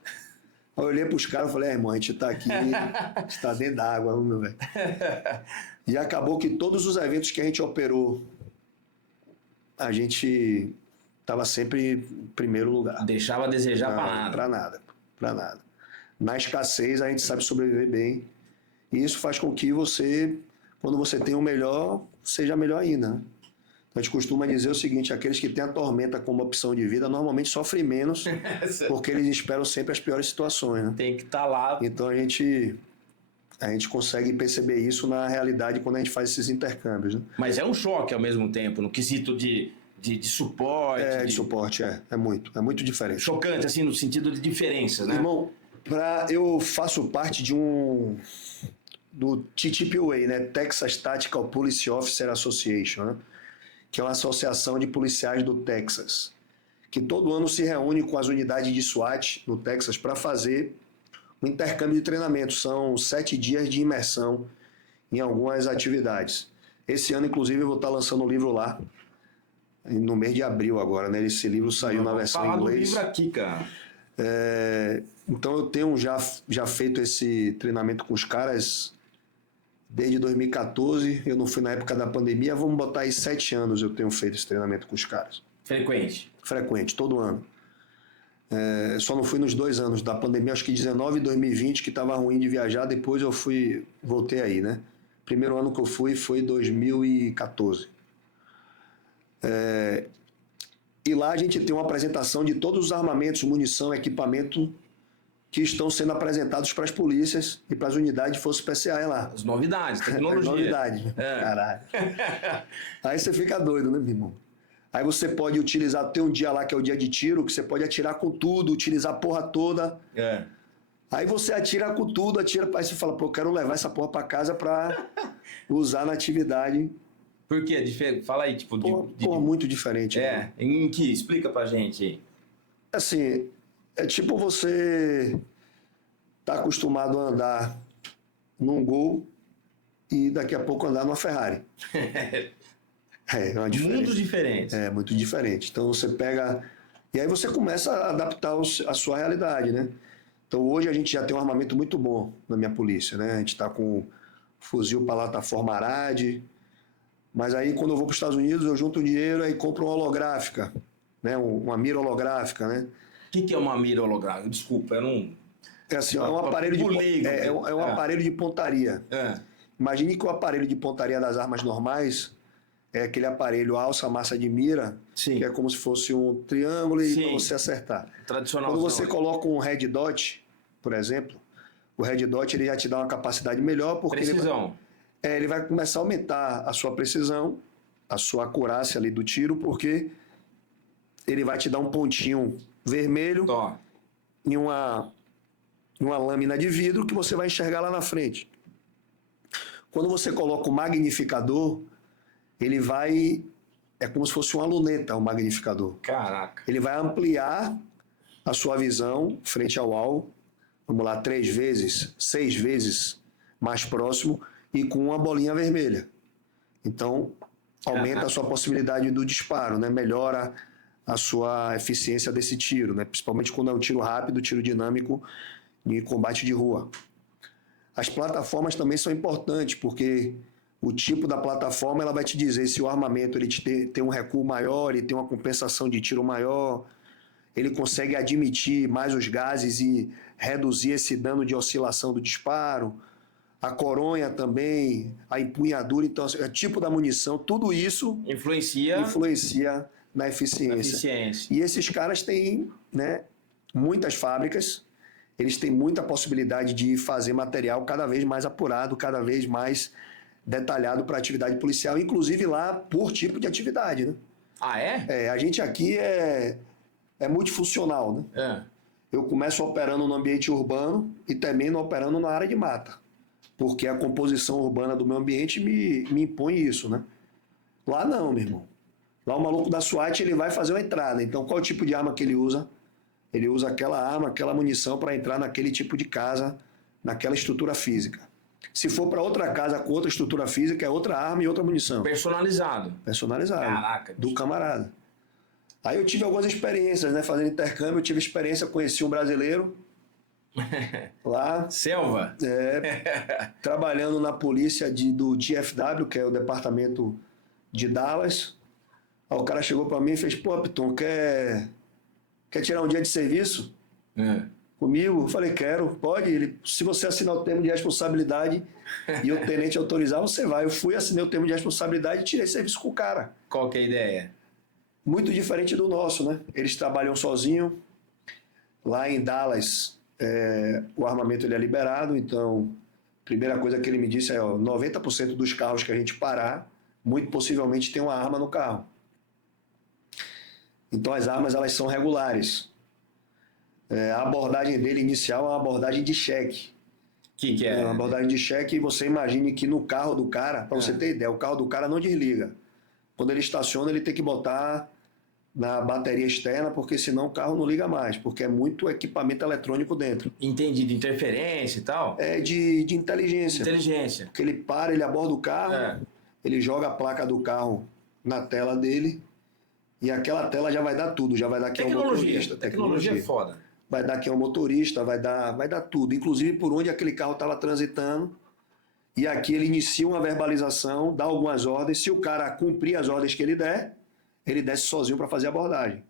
Aí eu olhei pros caras e falei, irmão, a gente tá aqui, a gente tá dentro d'água, meu velho. E acabou que todos os eventos que a gente operou, a gente estava sempre em primeiro lugar. Deixava a desejar Para nada. Na escassez, a gente sabe sobreviver bem. E isso faz com que você, quando você tem o melhor, seja melhor ainda, né? A gente costuma dizer o seguinte, aqueles que têm a tormenta como opção de vida, normalmente sofrem menos, porque eles esperam sempre as piores situações, né? Tem que estar lá. Então a gente consegue perceber isso na realidade quando a gente faz esses intercâmbios, né? Mas é um choque ao mesmo tempo, no quesito de suporte. De suporte, é muito diferente. Chocante, assim, no sentido de diferença, né? Irmão, eu faço parte do TTPOA, né? Texas Tactical Police Officer Association, né? Que é uma associação de policiais do Texas, que todo ano se reúne com as unidades de SWAT no Texas para fazer um intercâmbio de treinamento. São 7 dias de imersão em algumas atividades. Esse ano, inclusive, eu vou estar lançando um livro lá, no mês de abril agora, né? Esse livro saiu na versão em inglês. Do livro aqui, cara. Então eu tenho já feito esse treinamento com os caras desde 2014. Eu não fui na época da pandemia, vamos botar aí 7 anos eu tenho feito esse treinamento com os caras. Frequente, todo ano. Só não fui nos 2 anos da pandemia, acho que 19 e 2020, que estava ruim de viajar, depois eu voltei aí, né? Primeiro ano que eu fui foi 2014. E lá a gente tem uma apresentação de todos os armamentos, munição, equipamento que estão sendo apresentados para as polícias e para as unidades de força especiais lá. As novidades, tecnologia. As novidades, caralho. Aí você fica doido, né, meu irmão? Aí você pode utilizar, tem um dia lá que é o dia de tiro, que você pode atirar com tudo, utilizar a porra toda. Aí você atira com tudo, aí você fala, pô, eu quero levar essa porra para casa para usar na atividade. Por quê? Fala aí, tipo... muito diferente. Em que? Explica pra gente. Assim, é tipo você tá acostumado a andar num Gol e daqui a pouco andar numa Ferrari. É uma diferença. Muito diferente. É, muito diferente. Então você pega... E aí você começa a adaptar a sua realidade, né? Então hoje a gente já tem um armamento muito bom na minha polícia, né? A gente tá com fuzil plataforma Arad. Mas aí, quando eu vou para os Estados Unidos, eu junto o dinheiro e compro uma holográfica, né? Uma mira holográfica, né? O que é uma mira holográfica? Desculpa, eu não... É assim, é um aparelho aparelho de pontaria. Imagine que o aparelho de pontaria das armas normais é aquele aparelho alça massa de mira, Sim. que é como se fosse um triângulo e Sim. para você acertar. Tradicional. Quando você coloca um red dot, por exemplo, o red dot ele já te dá uma capacidade melhor porque precisão. ele vai começar a aumentar a sua precisão, a sua acurácia ali do tiro, porque ele vai te dar um pontinho vermelho em uma lâmina de vidro que você vai enxergar lá na frente. Quando você coloca o magnificador, ele vai... É como se fosse uma luneta, o magnificador. Caraca. Ele vai ampliar a sua visão frente ao alvo, vamos lá, 3 vezes, 6 vezes mais próximo e com uma bolinha vermelha. Então, aumenta a sua possibilidade do disparo, né? Melhora a sua eficiência desse tiro, né? Principalmente quando é um tiro rápido, tiro dinâmico em combate de rua. As plataformas também são importantes, porque o tipo da plataforma ela vai te dizer se o armamento ele tem um recuo maior, ele tem uma compensação de tiro maior, ele consegue admitir mais os gases e reduzir esse dano de oscilação do disparo, a coronha também, a empunhadura, então o tipo da munição, tudo isso influencia na eficiência. E esses caras têm, né, muitas fábricas, eles têm muita possibilidade de fazer material cada vez mais apurado, cada vez mais detalhado para atividade policial, inclusive lá por tipo de atividade, né? Ah, é? A gente aqui é multifuncional, né? Eu começo operando no ambiente urbano e termino operando na área de mata, porque a composição urbana do meu ambiente me impõe isso, né? Lá não, meu irmão. Lá o maluco da SWAT ele vai fazer uma entrada. Então, qual é o tipo de arma que ele usa? Ele usa aquela arma, aquela munição para entrar naquele tipo de casa, naquela estrutura física. Se for para outra casa com outra estrutura física, é outra arma e outra munição. Personalizado. Caraca. Do camarada. Aí eu tive algumas experiências, né? Fazendo intercâmbio, eu tive experiência, conheci um brasileiro lá. Selva? Trabalhando na polícia do DFW, que é o departamento de Dallas. Aí o cara chegou para mim e fez, pô, Piton, quer tirar um dia de serviço comigo? Eu falei, quero, pode. Ele, se você assinar o termo de responsabilidade e o tenente autorizar, você vai. Eu fui, assinei o termo de responsabilidade e tirei serviço com o cara. Qual que é a ideia? Muito diferente do nosso, né? Eles trabalham sozinhos. Lá em Dallas, o armamento ele é liberado, então, a primeira coisa que ele me disse é, 90% dos carros que a gente parar, muito possivelmente tem uma arma no carro. Então, as armas, elas são regulares. A abordagem dele inicial é uma abordagem de cheque. Que é? Uma abordagem de cheque, você imagine que no carro do cara, para você ter ideia, o carro do cara não desliga. Quando ele estaciona, ele tem que botar na bateria externa, porque senão o carro não liga mais, porque é muito equipamento eletrônico dentro. Entendi, de interferência e tal? De inteligência. Inteligência. Porque ele para, ele aborda o carro, ele joga a placa do carro na tela dele, e aquela tela já vai dar tudo, já vai dar quem é o motorista. Tecnologia é foda. Vai dar quem é o motorista, vai dar tudo. Inclusive por onde aquele carro estava transitando. E aqui ele inicia uma verbalização, dá algumas ordens. Se o cara cumprir as ordens que ele der, ele desce sozinho para fazer a abordagem.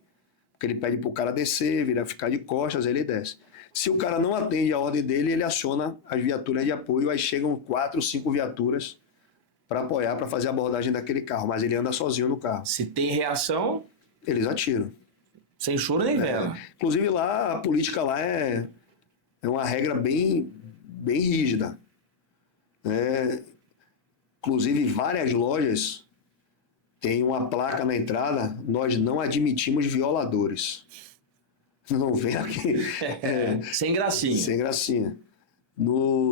Porque ele pede para o cara descer, ficar de costas, ele desce. Se o cara não atende a ordem dele, ele aciona as viaturas de apoio, aí chegam 4, 5 viaturas para apoiar, para fazer a abordagem daquele carro. Mas ele anda sozinho no carro. Se tem reação... Eles atiram. Sem choro nem vela. Inclusive lá, a política lá é uma regra bem rígida. Inclusive várias lojas têm uma placa na entrada, nós não admitimos violadores. Não vem aqui. Sem gracinha. Sem gracinha.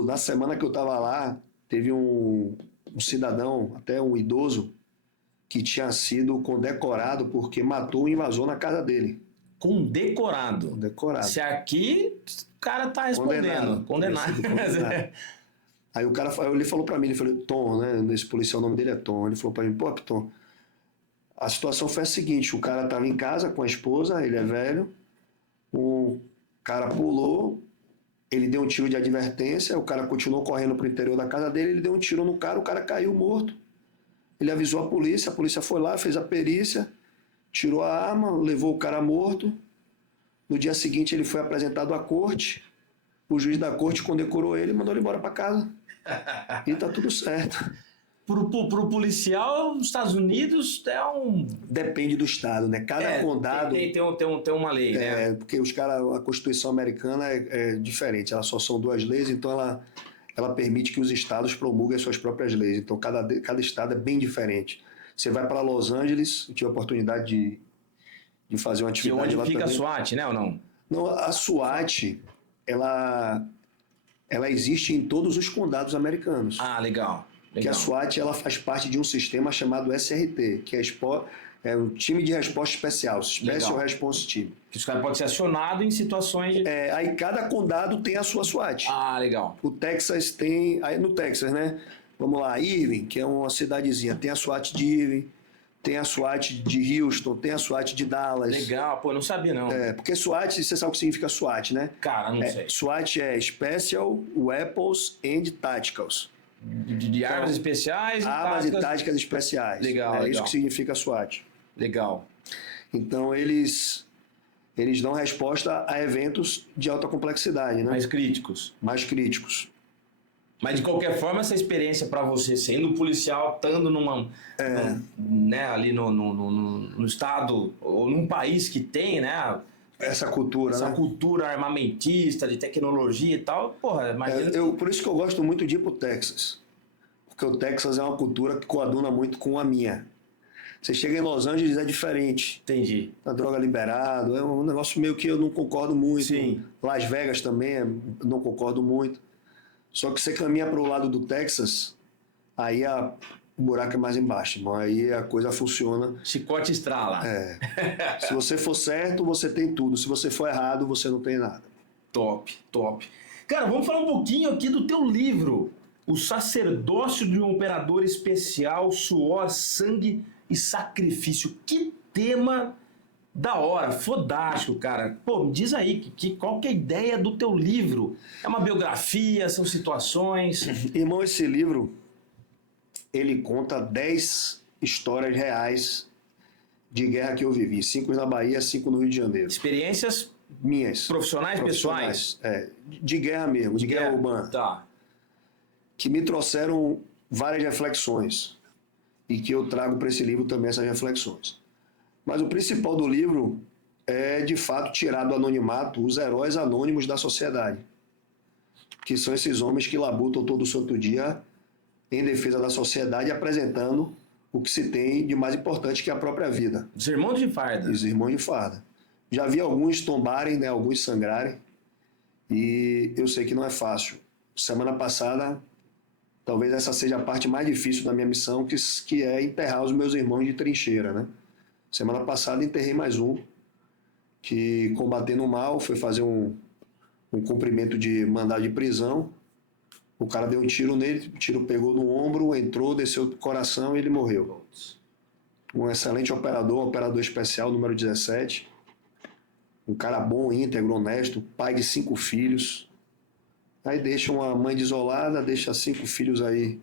Na semana que eu estava lá, teve um cidadão, até um idoso, que tinha sido condecorado porque matou um invasor na casa dele. Condecorado? Condecorado. Se aqui, o cara tá respondendo. Condenado. Aí o cara ele falou pra mim, ele falou, Tom, né? Esse policial, o nome dele é Tom. Ele falou pra mim, pô, Tom, a situação foi a seguinte, o cara tava em casa com a esposa, ele é velho, o cara pulou, ele deu um tiro de advertência, o cara continuou correndo pro interior da casa dele, ele deu um tiro no cara, o cara caiu morto. Ele avisou a polícia foi lá, fez a perícia, tirou a arma, levou o cara morto. No dia seguinte ele foi apresentado à corte, o juiz da corte condecorou ele e mandou ele embora para casa. E tá tudo certo. pro policial, os Estados Unidos é um... Depende do estado, né? Cada condado... Tem uma lei, né? Porque a Constituição americana é diferente. Ela só são 2 leis, então ela permite que os estados promulguem as suas próprias leis. Então, cada estado é bem diferente. Você vai para Los Angeles, eu tive a oportunidade de fazer uma Que atividade onde lá fica também. a SWAT, né, ou não? Não, a SWAT, ela existe em todos os condados americanos. Ah, legal. Que a SWAT ela faz parte de um sistema chamado SRT, que é o Time de Resposta Especial, Special Response Team. Que os caras podem ser acionados em situações de... Aí cada condado tem a sua SWAT. Ah, legal. O Texas tem... Aí no Texas, né? Vamos lá, Irving, que é uma cidadezinha, tem a SWAT de Irving, tem a SWAT de Houston, tem a SWAT de Dallas. Legal, pô, não sabia não. Porque SWAT, você sabe o que significa SWAT, né? Cara, não sei. SWAT é Special Weapons and Tacticals. De armas especiais e armas e táticas especiais. Legal, É legal. isso que significa SWAT. Legal. Então, eles dão resposta a eventos de alta complexidade, né? Mais críticos. Mais críticos. Mas, de qualquer forma, essa experiência para você, sendo policial, estando né, ali no estado, ou num país que tem, né? Essa cultura, essa né? cultura armamentista, de tecnologia e tal, porra, imagina... Por isso que eu gosto muito de ir pro Texas. Porque o Texas é uma cultura que coaduna muito com a minha. Você chega em Los Angeles, é diferente. Entendi. A droga liberado, é um negócio meio que eu não concordo muito. Sim. Las Vegas também, não concordo muito. Só que você caminha para o lado do Texas, aí o buraco é mais embaixo, irmão. Aí a coisa funciona. Chicote estrala. Se você for certo, você tem tudo. Se você for errado, você não tem nada. Top, top. Cara, vamos falar um pouquinho aqui do teu livro. O Sacerdócio de um Operador Especial, Suor, Sangue e Sacrifício. Que tema da hora, fodástico, cara. Pô, me diz aí, qual que é a ideia do teu livro? É uma biografia, são situações? Irmão, esse livro, ele conta 10 histórias reais de guerra que eu vivi. 5 na Bahia, 5 no Rio de Janeiro. Experiências minhas. profissionais, pessoais? De guerra mesmo, de guerra urbana. Tá. Que me trouxeram várias reflexões. E que eu trago para esse livro também essas reflexões. Mas o principal do livro é, de fato, tirar do anonimato os heróis anônimos da sociedade. Que são esses homens que labutam todo santo dia em defesa da sociedade, apresentando o que se tem de mais importante, que é a própria vida. Os irmãos de farda. Os irmãos de farda. Já vi alguns tombarem, né, alguns sangrarem, e eu sei que não é fácil. Semana passada, talvez essa seja a parte mais difícil da minha missão, que é enterrar os meus irmãos de trincheira, né? Semana passada enterrei mais um, que combatendo o mal, foi fazer um cumprimento de mandado de prisão. O cara deu um tiro nele, o tiro pegou no ombro, entrou, desceu do coração e ele morreu. Um excelente operador especial, número 17. Um cara bom, íntegro, honesto, pai de 5 filhos. Aí deixa uma mãe desolada, deixa 5 filhos aí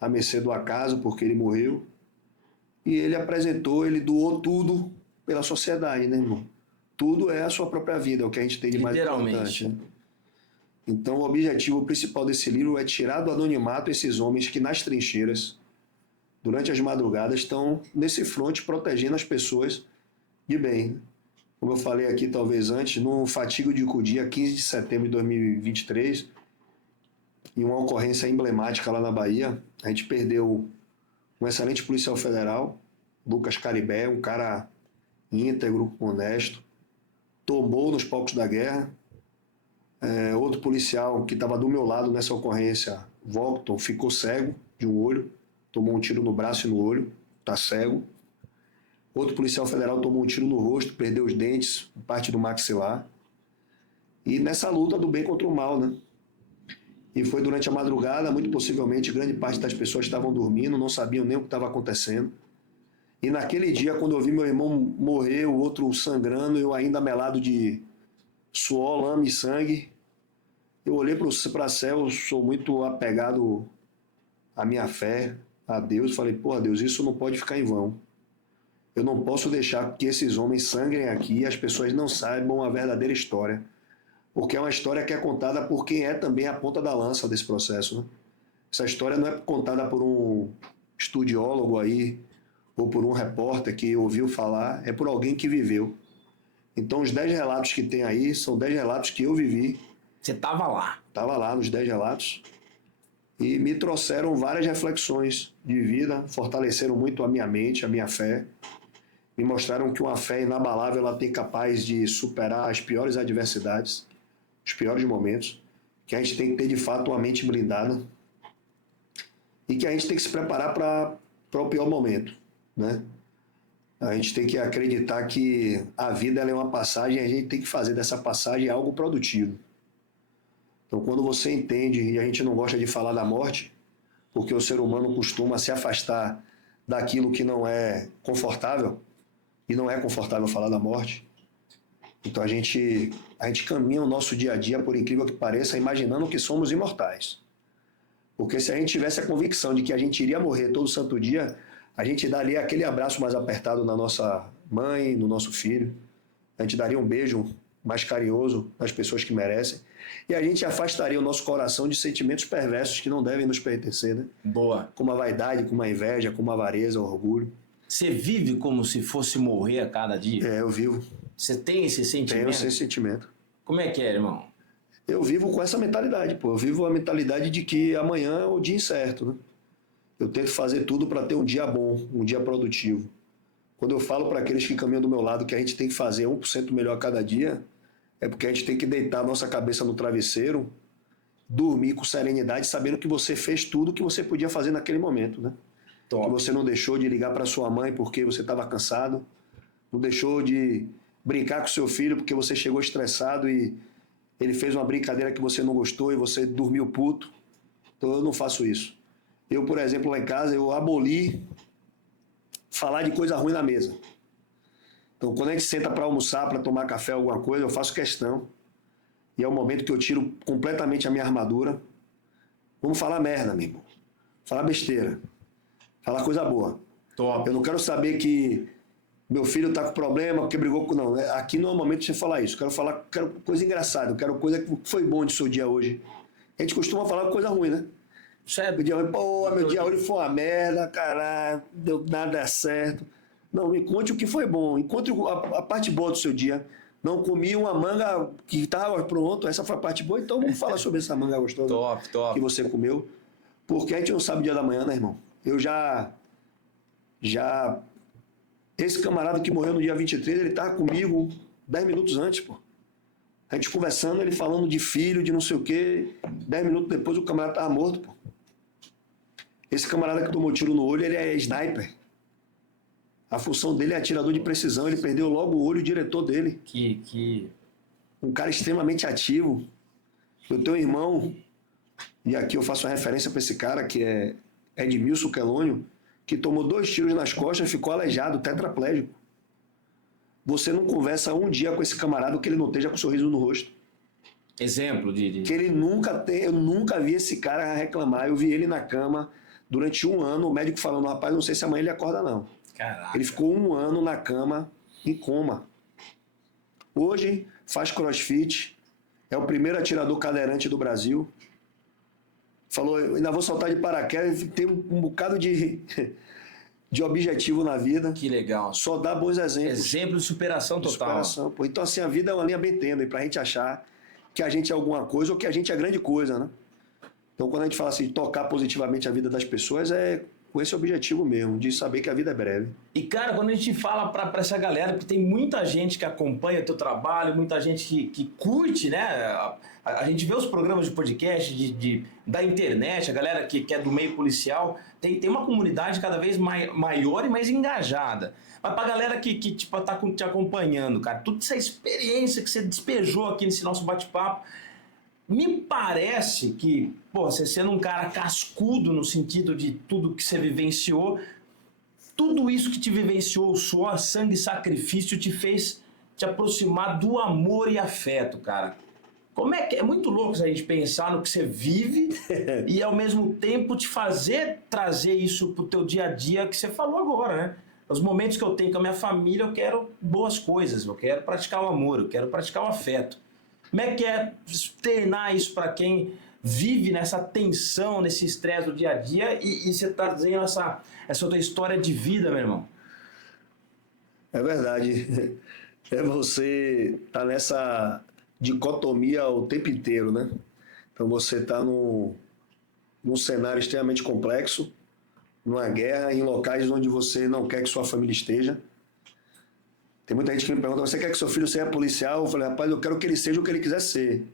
à mercê do acaso, porque ele morreu. E ele doou tudo pela sociedade, né, irmão? Tudo é a sua própria vida, é o que a gente tem de mais importante. Né? Então, o objetivo principal desse livro é tirar do anonimato esses homens que nas trincheiras, durante as madrugadas, estão nesse fronte protegendo as pessoas de bem. Como eu falei aqui talvez antes, no Fatídico dia 15 de setembro de 2023, em uma ocorrência emblemática lá na Bahia, a gente perdeu um excelente policial federal, Lucas Caribé, um cara íntegro, honesto, tombou nos palcos da guerra. Outro policial que estava do meu lado nessa ocorrência, Volkton, ficou cego de um olho, tomou um tiro no braço e no olho, está cego. Outro policial federal tomou um tiro no rosto, perdeu os dentes, parte do maxilar. E nessa luta do bem contra o mal, né? E foi durante a madrugada, muito possivelmente, grande parte das pessoas estavam dormindo, não sabiam nem o que estava acontecendo. E naquele dia, quando eu vi meu irmão morrer, o outro sangrando, eu ainda melado de suor, lama e sangue, eu olhei para o céu, eu sou muito apegado à minha fé, a Deus, falei, pô, Deus, isso não pode ficar em vão. Eu não posso deixar que esses homens sangrem aqui e as pessoas não saibam a verdadeira história. Porque é uma história que é contada por quem é também a ponta da lança desse processo. Né? Essa história não é contada por um estudiólogo aí, ou por um repórter que ouviu falar, é por alguém que viveu. Então, os 10 relatos que tem aí são 10 relatos que eu vivi. Você tava lá. Estava lá nos 10 relatos e me trouxeram várias reflexões de vida, fortaleceram muito a minha mente, a minha fé, me mostraram que uma fé inabalável ela tem capaz de superar as piores adversidades, os piores momentos, que a gente tem que ter de fato uma mente blindada e que a gente tem que se preparar para o pior momento, né? A gente tem que acreditar que a vida ela é uma passagem e a gente tem que fazer dessa passagem algo produtivo. Então, quando você entende, e a gente não gosta de falar da morte, porque o ser humano costuma se afastar daquilo que não é confortável, e não é confortável falar da morte, então a gente caminha o nosso dia a dia, por incrível que pareça, imaginando que somos imortais. Porque se a gente tivesse a convicção de que a gente iria morrer todo santo dia, a gente daria aquele abraço mais apertado na nossa mãe, no nosso filho, a gente daria um beijo mais carinhoso nas pessoas que merecem, e a gente afastaria o nosso coração de sentimentos perversos que não devem nos pertencer, né? Boa. Como a vaidade, como a inveja, como a avareza, o orgulho. Você vive como se fosse morrer a cada dia? É, eu vivo. Você tem esse sentimento? Tenho esse sentimento. Como é que é, irmão? Eu vivo com essa mentalidade, pô. Eu vivo a mentalidade de que amanhã é o dia incerto, né? Eu tento fazer tudo para ter um dia bom, um dia produtivo. Quando eu falo para aqueles que caminham do meu lado que a gente tem que fazer 1% melhor a cada dia, é porque a gente tem que deitar a nossa cabeça no travesseiro, dormir com serenidade, sabendo que você fez tudo o que você podia fazer naquele momento, né? Top. Que você não deixou de ligar para sua mãe porque você estava cansado, não deixou de brincar com seu filho porque você chegou estressado e ele fez uma brincadeira que você não gostou e você dormiu puto. Então eu não faço isso. Eu, por exemplo, lá em casa, eu aboli falar de coisa ruim na mesa. Então, quando a gente senta para almoçar, para tomar café, alguma coisa, eu faço questão. E é o momento que eu tiro completamente a minha armadura. Vamos falar merda, meu irmão. Falar besteira. Falar coisa boa. Top. Eu não quero saber que meu filho tá com problema, porque brigou com... Não, aqui não é o momento de você falar isso. Quero coisa engraçada, eu quero coisa que foi bom de seu dia hoje. A gente costuma falar coisa ruim, né? Certo. O dia hoje, pô, meu dia hoje foi uma merda, caralho, deu nada certo. Não, me conte o que foi bom, encontre a parte boa do seu dia. Não comi uma manga que estava pronto, essa foi a parte boa, então vamos falar sobre essa manga gostosa Top. que você comeu. Porque a gente não sabe o dia da manhã, né, irmão? Eu já... Esse camarada que morreu no dia 23, ele estava comigo 10 minutos antes, pô. A gente conversando, ele falando de filho, de não sei o quê. 10 minutos depois o camarada estava morto, pô. Esse camarada que tomou tiro no olho, ele é sniper. A função dele é atirador de precisão. Ele perdeu logo o olho, o diretor dele. Um cara extremamente ativo. Eu tenho um irmão, e aqui eu faço uma referência para esse cara, que é Edmilson Quelônio, que tomou 2 tiros nas costas e ficou aleijado, tetraplégico. Você não conversa um dia com esse camarada que ele não esteja com um sorriso no rosto. Exemplo de... Que ele nunca tem... Eu nunca vi esse cara reclamar. Eu vi ele na cama durante 1 ano, o médico falando, rapaz, não sei se amanhã ele acorda não. Caraca. Ele ficou 1 ano na cama, em coma. Hoje faz crossfit, é o primeiro atirador cadeirante do Brasil. Falou, eu ainda vou saltar de paraquedas, tem um bocado de objetivo na vida. Que legal. Só dá bons exemplos. Exemplo de superação total. Pô. Então, assim, a vida é uma linha bem tênue pra gente achar que a gente é alguma coisa ou que a gente é grande coisa, né? Então, quando a gente fala assim, de tocar positivamente a vida das pessoas, é com esse objetivo mesmo, de saber que a vida é breve. E, cara, quando a gente fala pra essa galera, porque tem muita gente que acompanha teu trabalho, muita gente que curte, né? A gente vê os programas de podcast da internet, a galera que é do meio policial, tem uma comunidade cada vez maior e mais engajada. Mas pra galera que tipo, tá te acompanhando, cara, toda essa experiência que você despejou aqui nesse nosso bate-papo, me parece que, pô, você sendo um cara cascudo no sentido de tudo que você vivenciou, tudo isso que te vivenciou, o suor, sangue e sacrifício te fez te aproximar do amor e afeto, cara. Como é que é muito louco a gente pensar no que você vive e ao mesmo tempo te fazer trazer isso pro teu dia a dia que você falou agora, né? Os momentos que eu tenho com a minha família, eu quero boas coisas, eu quero praticar o amor, eu quero praticar o afeto. Como é que é externar isso para quem vive nessa tensão, nesse estresse do dia a dia e você tá dizendo essa tua história de vida, meu irmão. É verdade. É você tá nessa dicotomia o tempo inteiro, né? Então você tá num cenário extremamente complexo, numa guerra, em locais onde você não quer que sua família esteja. Tem muita gente que me pergunta, você quer que seu filho seja policial? Eu falei, rapaz, eu quero que ele seja o que ele quiser ser.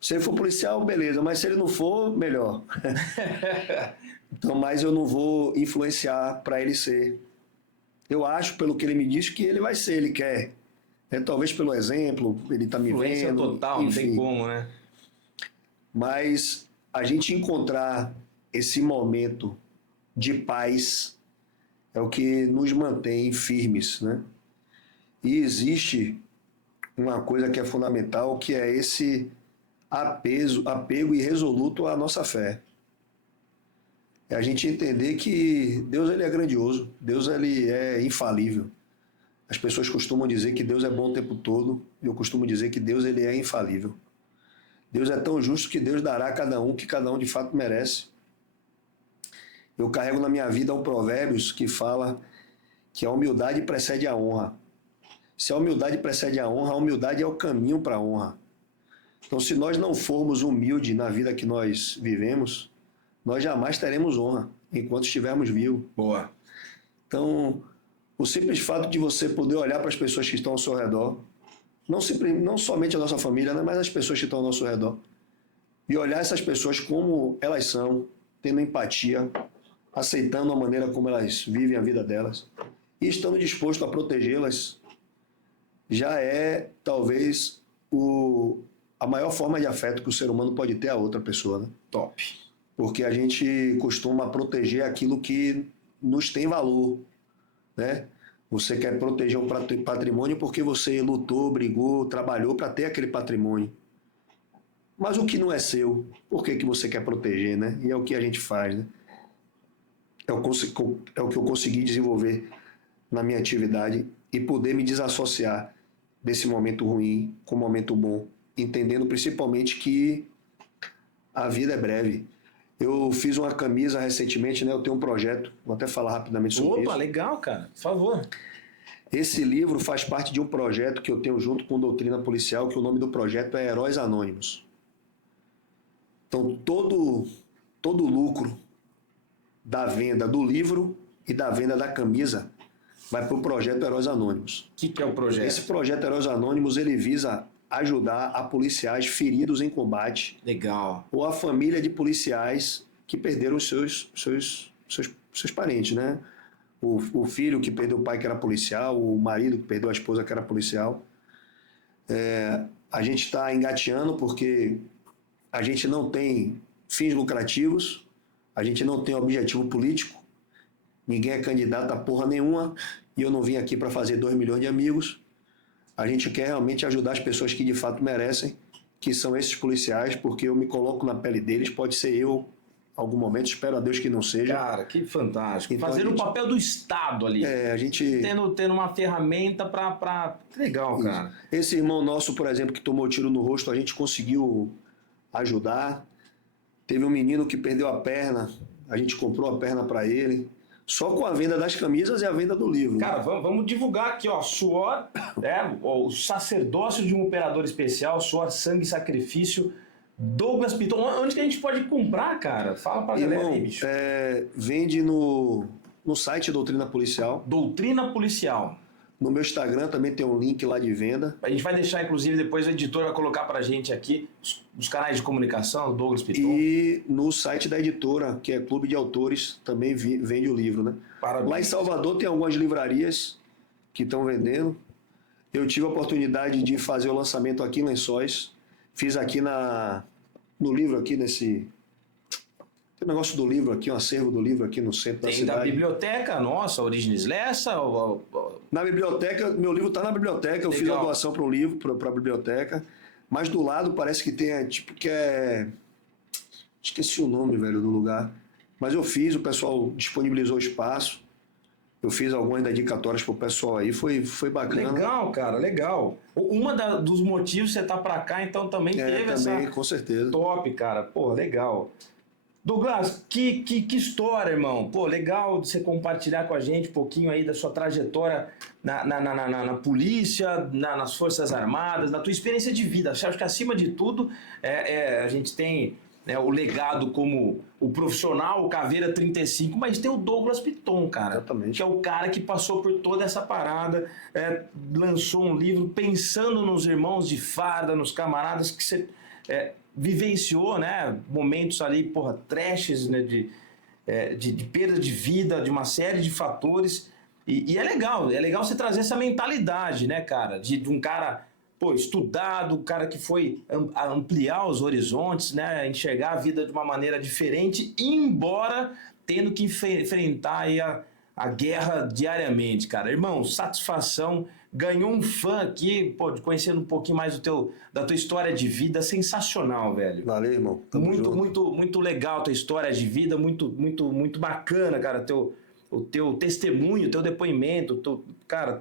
Se ele for policial, beleza, mas se ele não for, melhor. Então, mas eu não vou influenciar para ele ser. Eu acho, pelo que ele me diz, que ele vai ser, ele quer. Talvez pelo exemplo, ele está me Influência vendo. total, enfim. não tem como, né? Mas a gente encontrar esse momento de paz é o que nos mantém firmes, né? E existe uma coisa que é fundamental, que é esse apego irresoluto à nossa fé. É a gente entender que Deus ele é grandioso, Deus ele é infalível. As pessoas costumam dizer que Deus é bom o tempo todo, e eu costumo dizer que Deus ele é infalível. Deus é tão justo que Deus dará a cada um que cada um de fato merece. Eu carrego na minha vida um Provérbios que fala que a humildade precede a honra. Se a humildade precede a honra, a humildade é o caminho para a honra. Então, se nós não formos humildes na vida que nós vivemos, nós jamais teremos honra enquanto estivermos vivos. Boa. Então, o simples fato de você poder olhar para as pessoas que estão ao seu redor, não somente a nossa família, né, mas as pessoas que estão ao nosso redor, e olhar essas pessoas como elas são, tendo empatia, aceitando a maneira como elas vivem a vida delas e estando disposto a protegê-las, já é talvez a maior forma de afeto que o ser humano pode ter a outra pessoa, né? Top. Porque a gente costuma proteger aquilo que nos tem valor, né? Você quer proteger um patrimônio porque você lutou, brigou, trabalhou para ter aquele patrimônio. Mas o que não é seu, por que você quer proteger, né? E é o que a gente faz, né? É o que eu consegui desenvolver na minha atividade e poder me desassociar desse momento ruim com um momento bom, entendendo principalmente que a vida é breve. Eu fiz uma camisa recentemente, né? Eu tenho um projeto, vou até falar rapidamente sobre isso. Opa, legal, cara. Por favor. Esse livro faz parte de um projeto que eu tenho junto com Doutrina Policial, que o nome do projeto é Heróis Anônimos. Então, todo lucro da venda do livro e da venda da camisa vai para o projeto Heróis Anônimos. O que é o projeto? Esse projeto Heróis Anônimos, ele visa ajudar a policiais feridos em combate. Legal. Ou a família de policiais que perderam os seus parentes, né? O filho que perdeu o pai que era policial, o marido que perdeu a esposa que era policial. A gente está engateando porque a gente não tem fins lucrativos, a gente não tem objetivo político, ninguém é candidato a porra nenhuma e eu não vim aqui para fazer 2 milhões de amigos. A gente quer realmente ajudar as pessoas que de fato merecem, que são esses policiais, porque eu me coloco na pele deles, pode ser eu, em algum momento, espero a Deus que não seja. Cara, que fantástico. Então, Fazendo o papel do Estado ali. A gente... Tendo uma ferramenta para... Legal, cara. Esse irmão nosso, por exemplo, que tomou tiro no rosto, a gente conseguiu ajudar. Teve um menino que perdeu a perna, a gente comprou a perna para ele. Só com a venda das camisas e a venda do livro. Cara, vamos divulgar aqui, ó. Suor, o sacerdócio de um operador especial, suor, sangue e sacrifício, Douglas Piton. Onde que a gente pode comprar, cara? Fala pra galera aí, bicho. Vende no site Doutrina Policial. Doutrina Policial. No meu Instagram também tem um link lá de venda. A gente vai deixar, inclusive, depois o editor vai colocar pra gente aqui os canais de comunicação, Douglas Piton. E no site da editora, que é Clube de Autores, também vende o livro, né? Parabéns. Lá em Salvador tem algumas livrarias que estão vendendo. Eu tive a oportunidade de fazer o lançamento aqui em Lençóis. Fiz aqui no livro, aqui nesse... Tem um negócio do livro aqui, um acervo do livro aqui no centro da cidade. Tem da biblioteca nossa, Origens Lessa? Na biblioteca, meu livro está na biblioteca. Eu fiz a doação para um livro, para a biblioteca. Mas do lado parece que tem, esqueci o nome, velho, do lugar. Mas eu fiz, o pessoal disponibilizou o espaço. Eu fiz algumas dedicatórias pro pessoal aí, foi bacana. Legal, cara, legal. Dos motivos você tá pra cá, então também teve também, essa... com certeza. Top, cara. Pô, legal. Douglas, que história, irmão. Pô, legal de você compartilhar com a gente um pouquinho aí da sua trajetória na polícia, nas Forças Armadas, na tua experiência de vida. Acho que acima de tudo a gente tem, né, o legado como o profissional, o Caveira 35, mas tem o Douglas Piton, cara. Exatamente. Que é o cara que passou por toda essa parada, lançou um livro pensando nos irmãos de farda, nos camaradas que você vivenciou, né? Momentos ali, porra, trashes, né? De perda de vida, de uma série de fatores. E é legal você trazer essa mentalidade, né, cara? De um cara, pô, estudado, um cara que foi ampliar os horizontes, né? Enxergar a vida de uma maneira diferente, embora tendo que enfrentar aí a guerra diariamente, cara. Irmão, satisfação. Ganhou um fã aqui, pô, conhecendo um pouquinho mais da tua história de vida. Sensacional, velho. Valeu, irmão. Tamo junto. Muito legal a tua história de vida, muito bacana, cara, o teu testemunho, o teu depoimento, cara,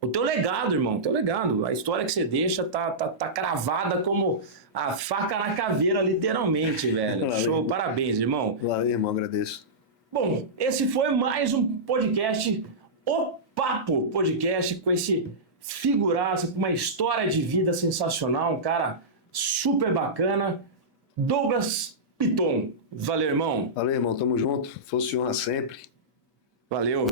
o teu legado, irmão, teu legado. A história que você deixa tá cravada como a faca na caveira, literalmente, velho. Valeu. Show, parabéns, irmão. Valeu, irmão, agradeço. Bom, esse foi mais um podcast, O Papo Podcast, com esse figuraça, com uma história de vida sensacional, um cara super bacana, Douglas Piton. Valeu, irmão. Valeu, irmão, tamo junto. Fosse honra sempre. Valeu.